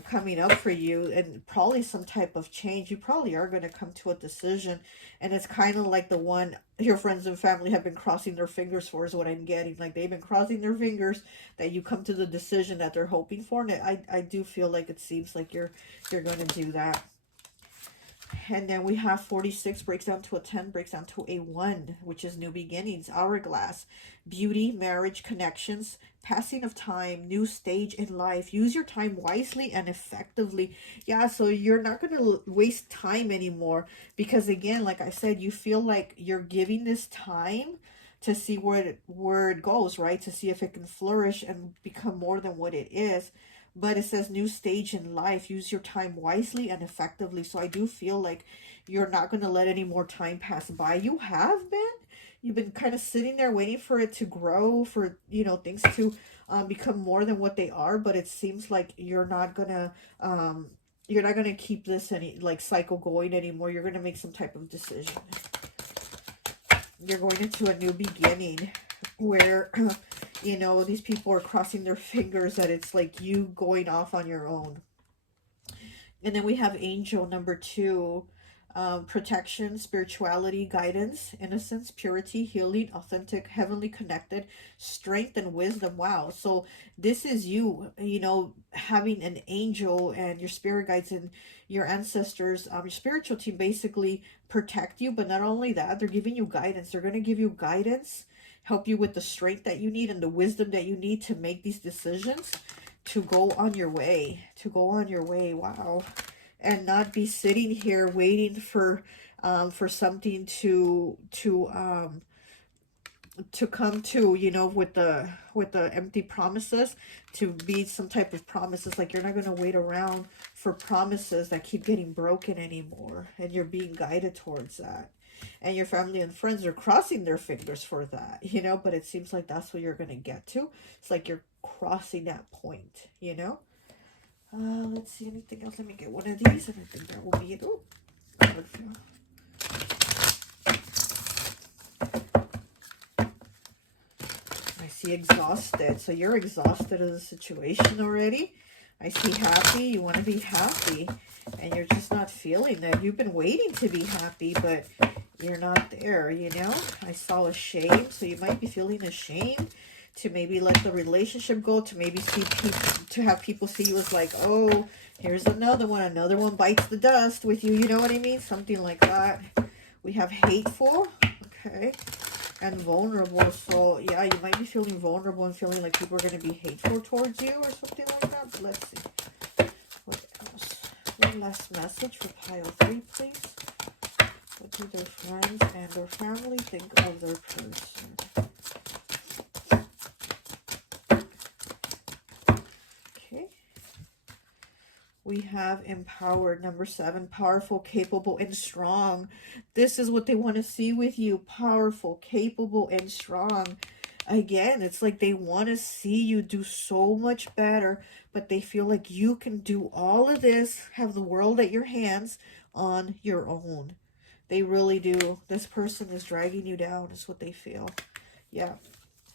coming up for you, and probably some type of change. You probably are going to come to a decision, and it's kind of like the one your friends and family have been crossing their fingers for, is what I'm getting. Like, they've been crossing their fingers that you come to the decision that they're hoping for, and I do feel like it seems like you're going to do that. And then we have 46 breaks down to a 10, breaks down to a 1, which is new beginnings. Hourglass. Beauty, marriage, connections, passing of time, new stage in life. Use your time wisely and effectively. Yeah, so you're not going to waste time anymore, because again, like I said, you feel like you're giving this time to see where it goes, right? To see if it can flourish and become more than what it is. But it says new stage in life. Use your time wisely and effectively. So I do feel like you're not going to let any more time pass by. You have been. You've been kind of sitting there waiting for it to grow, for, things to become more than what they are. But it seems like you're not going to keep this cycle going anymore. You're going to make some type of decision. You're going into a new beginning where these people are crossing their fingers that it's like you going off on your own. And then we have angel number 2, protection, spirituality, guidance, innocence, purity, healing, authentic, heavenly connected, strength, and wisdom. Wow. So this is you, having an angel and your spirit guides and your ancestors, your spiritual team basically protect you. But not only that, they're giving you guidance. They're going to give you guidance, help you with the strength that you need and the wisdom that you need to make these decisions, to go on your way, Wow. And not be sitting here waiting for something to come to, with the empty promises, to be some type of promises. Like, you're not going to wait around for promises that keep getting broken anymore, and you're being guided towards that. And your family and friends are crossing their fingers for that, but it seems like that's what you're going to get to. It's like you're crossing that point, Let's see, anything else? Let me get one of these, and I think that will be it. Oh, I see exhausted. So you're exhausted of the situation already. I see happy. You want to be happy, and you're just not feeling that. You've been waiting to be happy, but you're not there, I saw shame. So you might be feeling ashamed to maybe let the relationship go, to maybe see people, to have people see you as like, oh, here's another one bites the dust with you, you know what I mean? Something like that. We have hateful, okay, and vulnerable. So yeah, you might be feeling vulnerable and feeling like people are going to be hateful towards you or something like that. But let's see. What else? One last message for pile 3, please. What do their friends and their family think of their person? We have empowered, number 7, powerful, capable, and strong. This is what they want to see with you. Powerful, capable, and strong. Again, it's like they want to see you do so much better, but they feel like you can do all of this, have the world at your hands on your own. They really do. This person is dragging you down, is what they feel. Yeah,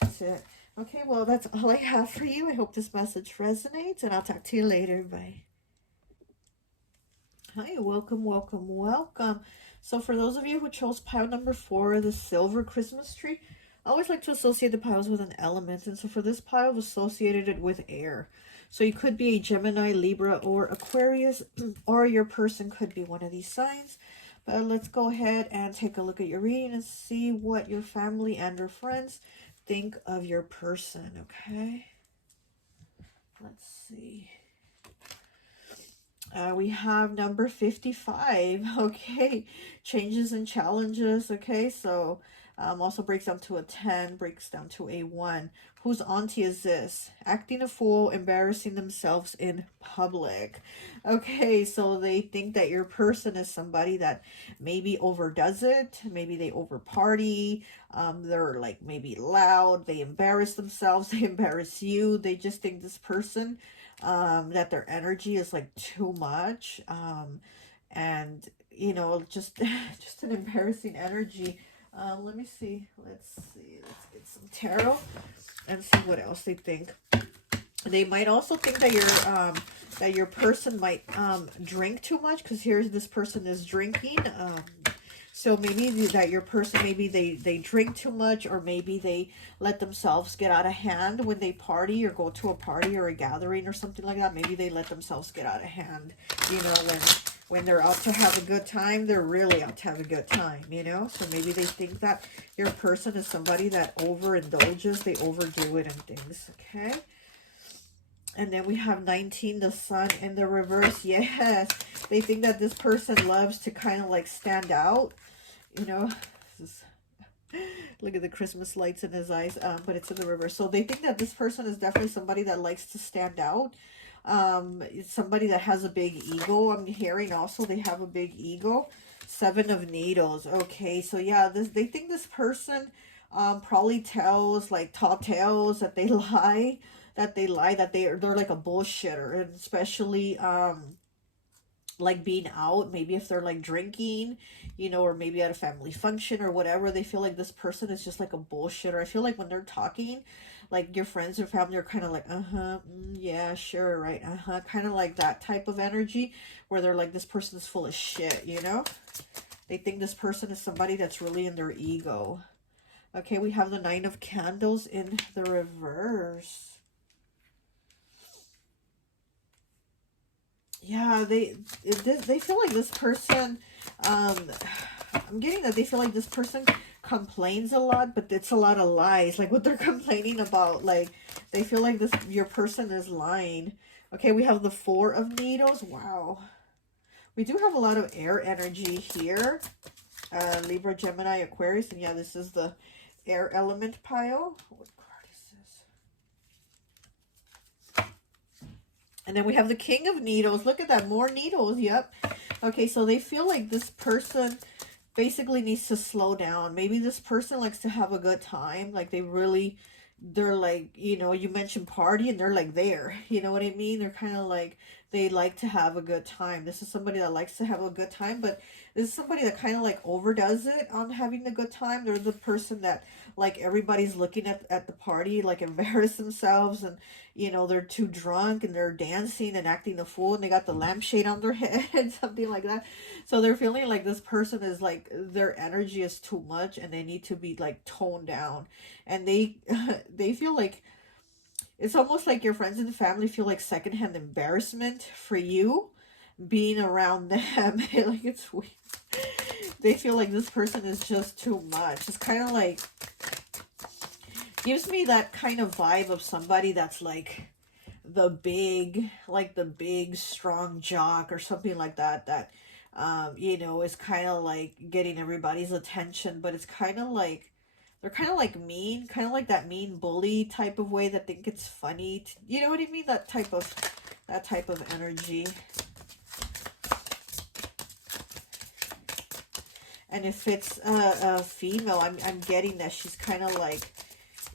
that's it. Okay, well, that's all I have for you. I hope this message resonates, and I'll talk to you later. Bye. Hi, welcome, welcome, welcome. So for those of you who chose pile number 4, the silver Christmas tree, I always like to associate the piles with an element. And so for this pile, I've associated it with air. So you could be a Gemini, Libra, or Aquarius, or your person could be one of these signs. But let's go ahead and take a look at your reading and see what your family and your friends think of your person, okay? Let's see. We have number 55, okay? Changes and challenges, okay? So also breaks down to a 10, breaks down to a 1. Whose auntie is this? Acting a fool, embarrassing themselves in public. Okay, so they think that your person is somebody that maybe overdoes it. Maybe they over party. They're like maybe loud. They embarrass themselves. They embarrass you. They just think this person, that their energy is like too much. And, you know, just an embarrassing energy. Let me see. Let's get some tarot and see what else they think. They might also think that your person might drink too much, because here's this person is drinking. So maybe that your person, maybe they drink too much, or maybe they let themselves get out of hand when they party or go to a party or a gathering or something like that. Maybe they let themselves get out of hand, you know, when they're out to have a good time, they're really out to have a good time, you know? So maybe they think that your person is somebody that overindulges, they overdo it and things, okay? And then we have 19, the sun in the reverse. Yes, they think that this person loves to kind of like stand out, you know? This is, look at the Christmas lights in his eyes, but it's in the reverse. So they think that this person is definitely somebody that likes to stand out. It's somebody that has a big ego. I'm hearing also they have a big ego. 7 of Needles. Okay, so yeah, they think this person probably tells like tall tales, that they lie, that they're like a bullshitter, and especially like being out, maybe if they're like drinking, you know, or maybe at a family function or whatever, they feel like this person is just like a bullshitter. I feel like when they're talking, like your friends or family are kind of like, yeah, sure, right, kind of like that type of energy, where they're like, this person is full of shit, you know? They think this person is somebody that's really in their ego. Okay, we have the 9 of Candles in the reverse. Yeah, they feel like this person, I'm getting that they feel like this person complains a lot, but it's a lot of lies. Like what they're complaining about, like they feel like your person is lying. Okay, we have the 4 of Needles. Wow. We do have a lot of air energy here. Libra, Gemini, Aquarius, and yeah, this is the air element pile. What card is this? And then we have the King of Needles. Look at that, more needles. Yep. Okay, so they feel like this person basically needs to slow down. Maybe this person likes to have a good time. Like they're like, you know, you mentioned party and they're like there. You know what I mean? They're kind of like, they like to have a good time. This is somebody that likes to have a good time, but this is somebody that kind of like overdoes it on having a good time. They're the person that like everybody's looking at the party, like embarrass themselves, and you know, they're too drunk and they're dancing and acting a fool, and they got the lampshade on their head, something like that. So they're feeling like this person is like, their energy is too much and they need to be like toned down. And they feel like, it's almost like your friends and family feel like secondhand embarrassment for you being around them. Like it's weird. They feel like this person is just too much. It's kind of like, gives me that kind of vibe of somebody that's like the big strong jock or something like that, that you know, is kind of like getting everybody's attention, but it's kind of like, they're kind of like mean, kind of like that mean bully type of way, that think it's funny you know what I mean, that type of energy. And if it's a female, I'm getting that she's kind of like,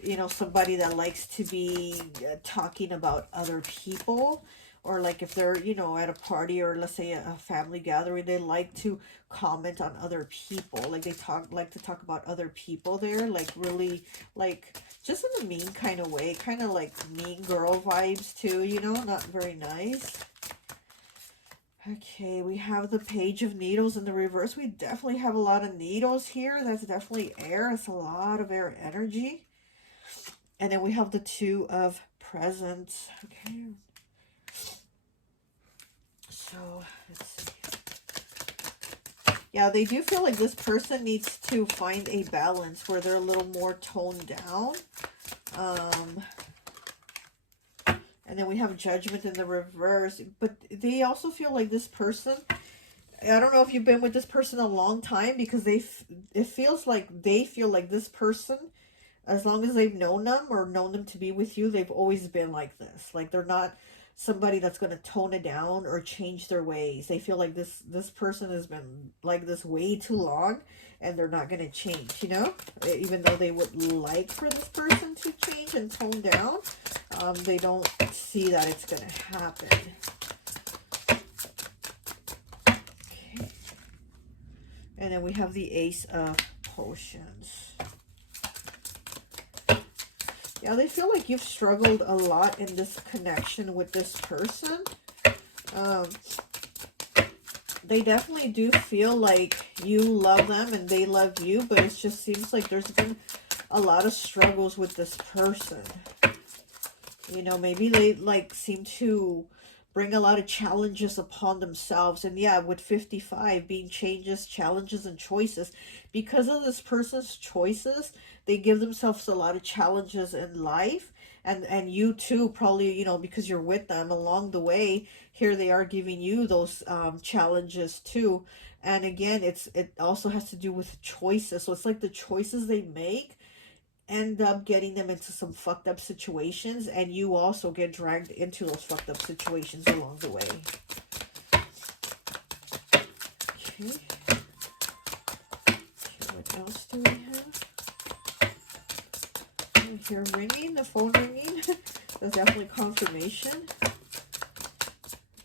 you know, somebody that likes to be talking about other people, or like if they're, you know, at a party or let's say a family gathering, they like to comment on other people. Like they like to talk about other people there, like really, like just in a mean kind of way, kind of like mean girl vibes too, you know, not very nice. Okay, we have the Page of Needles in the reverse. We definitely have a lot of needles here. That's definitely air. It's a lot of air energy. And then we have the Two of Presents. Okay. So, let's see. Yeah, they do feel like this person needs to find a balance where they're a little more toned down. And then we have Judgment in the reverse. But they also feel like this person, I don't know if you've been with this person a long time, because it feels like they feel like this person, as long as they've known them or known them to be with you, they've always been like this. Like they're not somebody that's going to tone it down or change their ways. They feel like this person has been like this way too long, and they're not going to change, you know? Even though they would like for this person to change and tone down, they don't see that it's going to happen. Okay. And then we have the Ace of Potions. Yeah, they feel like you've struggled a lot in this connection with this person. They definitely do feel like you love them and they love you, but it just seems like there's been a lot of struggles with this person. You know, maybe they like seem to bring a lot of challenges upon themselves. And yeah, with 55 being changes, challenges, and choices, because of this person's choices, they give themselves a lot of challenges in life. And you too, probably, you know, because you're with them along the way, here they are giving you those challenges too. And again, it also has to do with choices. So it's like the choices they make end up getting them into some fucked up situations, and you also get dragged into those fucked up situations along the way. Okay. What else do we have? I hear ringing, the phone ringing. That's definitely confirmation.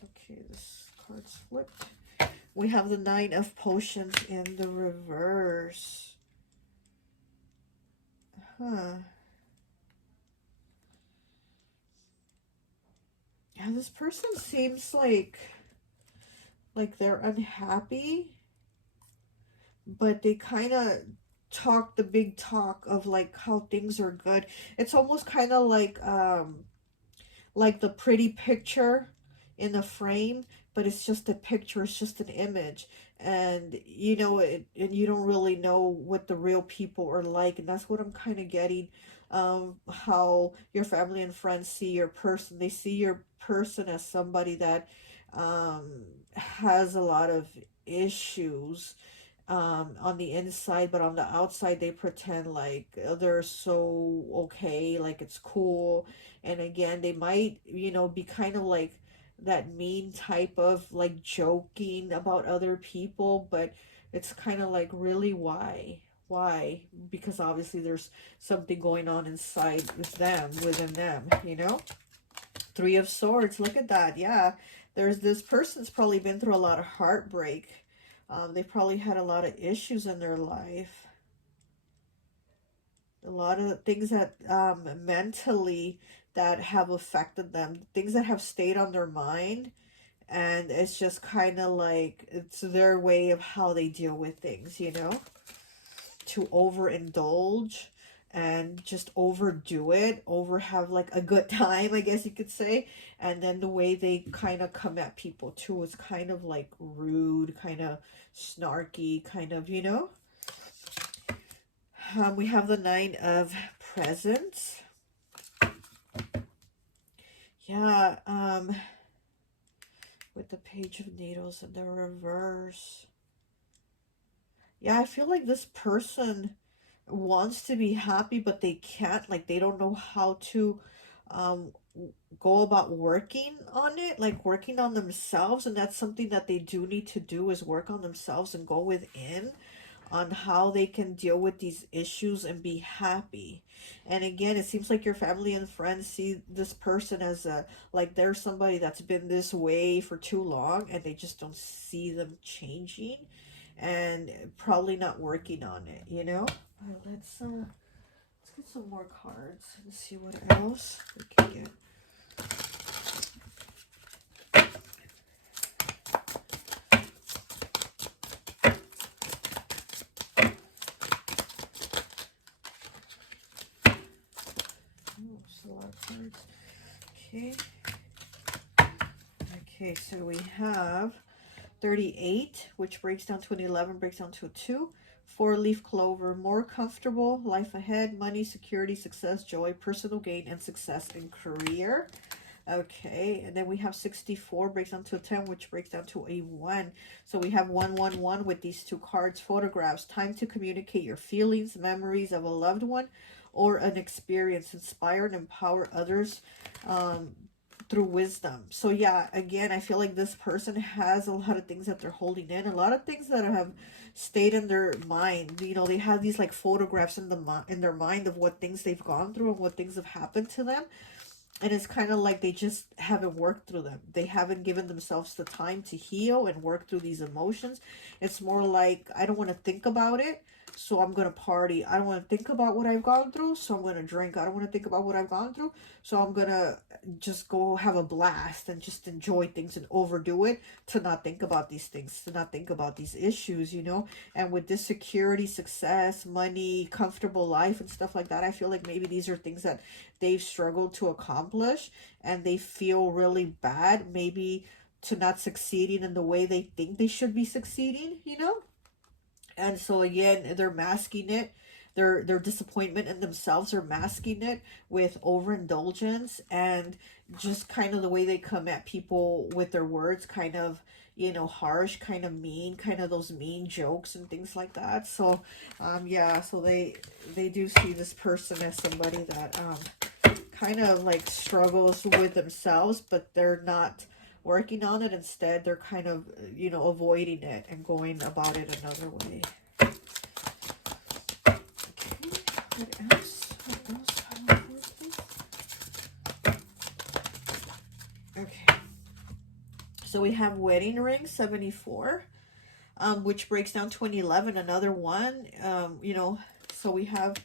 Okay, this card's flipped. We have the Nine of Potions in the reverse. Huh. Yeah, this person seems like they're unhappy, but they kind of talk the big talk of like how things are good. It's almost kind of like the pretty picture in a frame, but it's just a picture, it's just an image. And you know it, and you don't really know what the real people are like, and that's what I'm kind of getting. How your family and friends see your person. They see your person as somebody that has a lot of issues on the inside, but on the outside they pretend like they're so okay, like it's cool. And again, they might, you know, be kind of like that mean type of like joking about other people, but it's kind of like, really, why? Because obviously there's something going on inside with them, within them, you know. Three of Swords, look at that. Yeah, there's this person's probably been through a lot of heartbreak. They've probably had a lot of issues in their life. A lot of things that mentally that have affected them. Things that have stayed on their mind. And it's just kind of like, it's their way of how they deal with things, you know? To overindulge and just overdo it, have like a good time, I guess you could say. And then the way they kind of come at people too is kind of like rude, kind of snarky, kind of, you know. We have the Nine of Presents. Yeah, with the Page of Needles in the reverse. Yeah, I feel like this person wants to be happy, but they can't. Like, they don't know how to um, go about working on it, like working on themselves. And that's something that they do need to do, is work on themselves and go within on how they can deal with these issues and be happy. And again, it seems like your family and friends see this person as a, like they're somebody that's been this way for too long, and they just don't see them changing and probably not working on it, you know. Let's get some more cards and see what else we can get. Okay. Okay, so we have 38, which breaks down to an 11, breaks down to a 2. 4-leaf clover, more comfortable, life ahead, money, security, success, joy, personal gain, and success in career. Okay, and then we have 64, breaks down to a 10, which breaks down to a 1. So we have 111 with these two cards. Photographs, time to communicate your feelings, memories of a loved one, or an experience. Inspire and empower others through wisdom. So yeah, again, I feel like this person has a lot of things that they're holding in, a lot of things that have stayed in their mind. You know, they have these like photographs in their mind of what things they've gone through and what things have happened to them. And it's kind of like they just haven't worked through them. They haven't given themselves the time to heal and work through these emotions. It's more like, I don't want to think about it, so I'm going to party. I don't want to think about what I've gone through, so I'm going to drink. I don't want to think about what I've gone through, so I'm going to just go have a blast and just enjoy things and overdo it, to not think about these things, to not think about these issues, you know. And with this security, success, money, comfortable life and stuff like that, I feel like maybe these are things that they've struggled to accomplish, and they feel really bad maybe to not succeeding in the way they think they should be succeeding, you know. And so again, they're masking it. Their disappointment in themselves are masking it with overindulgence, and just kind of the way they come at people with their words, kind of, you know, harsh, kind of mean, kind of those mean jokes and things like that. So yeah, so they do see this person as somebody that kind of like struggles with themselves, but they're not working on it. Instead, they're kind of, you know, avoiding it and going about it another way. Okay, what else? Okay, so we have wedding ring 74, which breaks down to an 11, another one. You know, so we have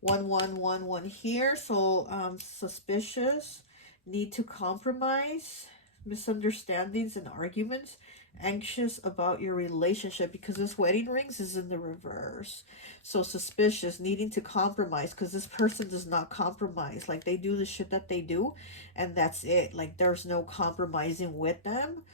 1 here. So suspicious, need to compromise, misunderstandings and arguments, anxious about your relationship, because this wedding rings is in the reverse. So suspicious, needing to compromise, because this person does not compromise. Like, they do the shit that they do, and that's it. Like, there's no compromising with them.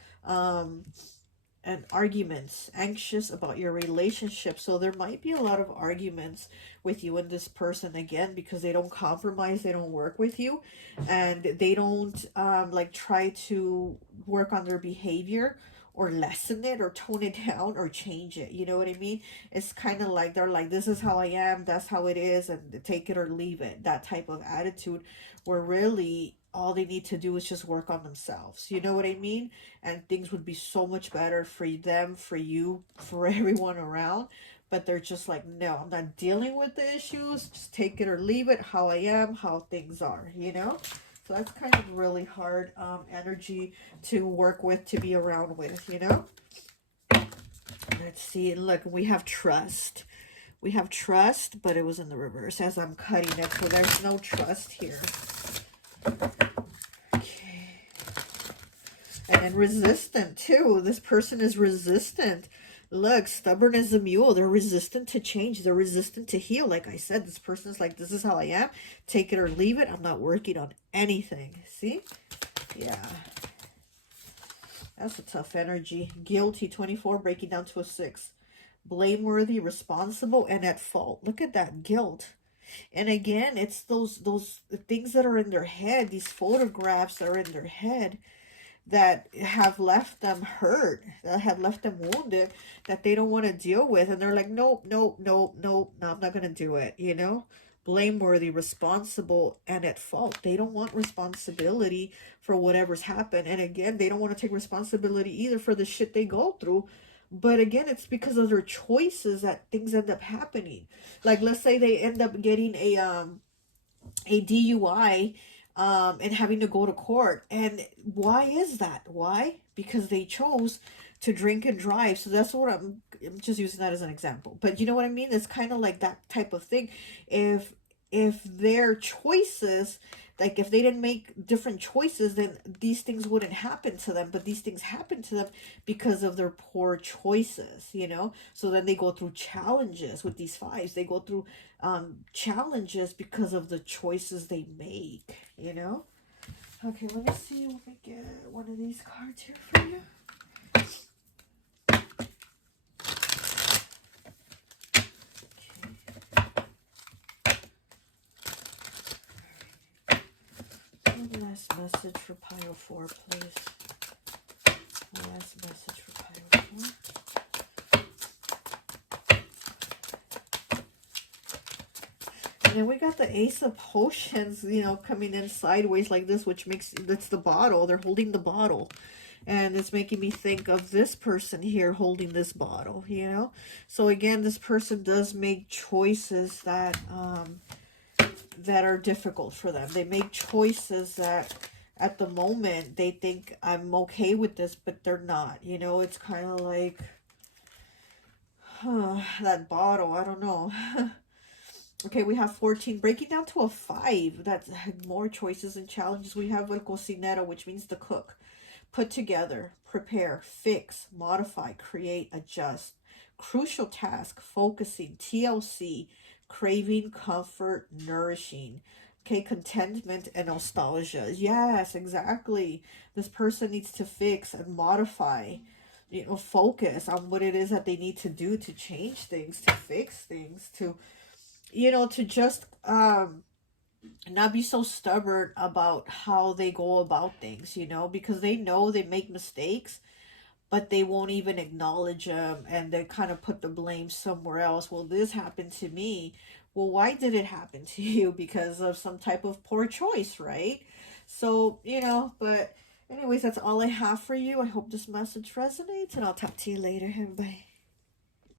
And arguments, anxious about your relationship. So there might be a lot of arguments with you and this person, again, because they don't compromise, they don't work with you, and they don't like try to work on their behavior or lessen it or tone it down or change it. You know what I mean? It's kind of like they're like, this is how I am, that's how it is, and take it or leave it, that type of attitude, where really all they need to do is just work on themselves. You know what I mean? And things would be so much better for them, for you, for everyone around. But they're just like, no, I'm not dealing with the issues. Just take it or leave it, how I am, how things are, you know? So that's kind of really hard energy to work with, to be around with, you know? Let's see. Look, we have trust. We have trust, but it was in the reverse as I'm cutting it. So there's no trust here. And then resistant too. This person is resistant. Look, stubborn as a mule. They're resistant to change. They're resistant to heal. Like I said, this person's like, this is how I am. Take it or leave it. I'm not working on anything. See? Yeah. That's a tough energy. Guilty, 24, breaking down to a 6. Blameworthy, responsible, and at fault. Look at that guilt. And again, it's those things that are in their head, these photographs that are in their head, that have left them hurt, that have left them wounded, that they don't want to deal with. And they're like, nope, nope, nope, nope, no, I'm not going to do it, you know? Blameworthy, responsible, and at fault. They don't want responsibility for whatever's happened. And again, they don't want to take responsibility either for the shit they go through. But again, it's because of their choices that things end up happening. Like, let's say they end up getting a DUI, and having to go to court. And why is that? Why? Because they chose to drink and drive. So that's what I'm just using that as an example. But you know what I mean? It's kind of like that type of thing. If their choices, like if they didn't make different choices, then these things wouldn't happen to them. But these things happen to them because of their poor choices, you know? So then they go through challenges with these 5s. They go through challenges because of the choices they make, you know? Okay, let me see if we get one of these cards here for you. One last message for pile 4, please. One last message for pile 4. And then we got the Ace of Potions, you know, coming in sideways like this, which makes, that's the bottle. They're holding the bottle. And it's making me think of this person here holding this bottle, you know. So again, this person does make choices that that are difficult for them. They make choices that at the moment they think I'm okay with this, but they're not. You know, it's kind of like that bottle. I don't know. Okay, we have 14. Breaking down to a 5. That's more choices and challenges. We have el cocinero, which means the cook. Put together, prepare, fix, modify, create, adjust. Crucial task, focusing, TLC, craving, comfort, nourishing. Okay, contentment and nostalgia. Yes, exactly. This person needs to fix and modify, you know, focus on what it is that they need to do to change things, to fix things, to, you know, to just not be so stubborn about how they go about things, you know, because they know they make mistakes, but they won't even acknowledge them, and they kind of put the blame somewhere else. Well, this happened to me. Well, why did it happen to you? Because of some type of poor choice, right? So, you know, but anyways, that's all I have for you. I hope this message resonates, and I'll talk to you later. Bye.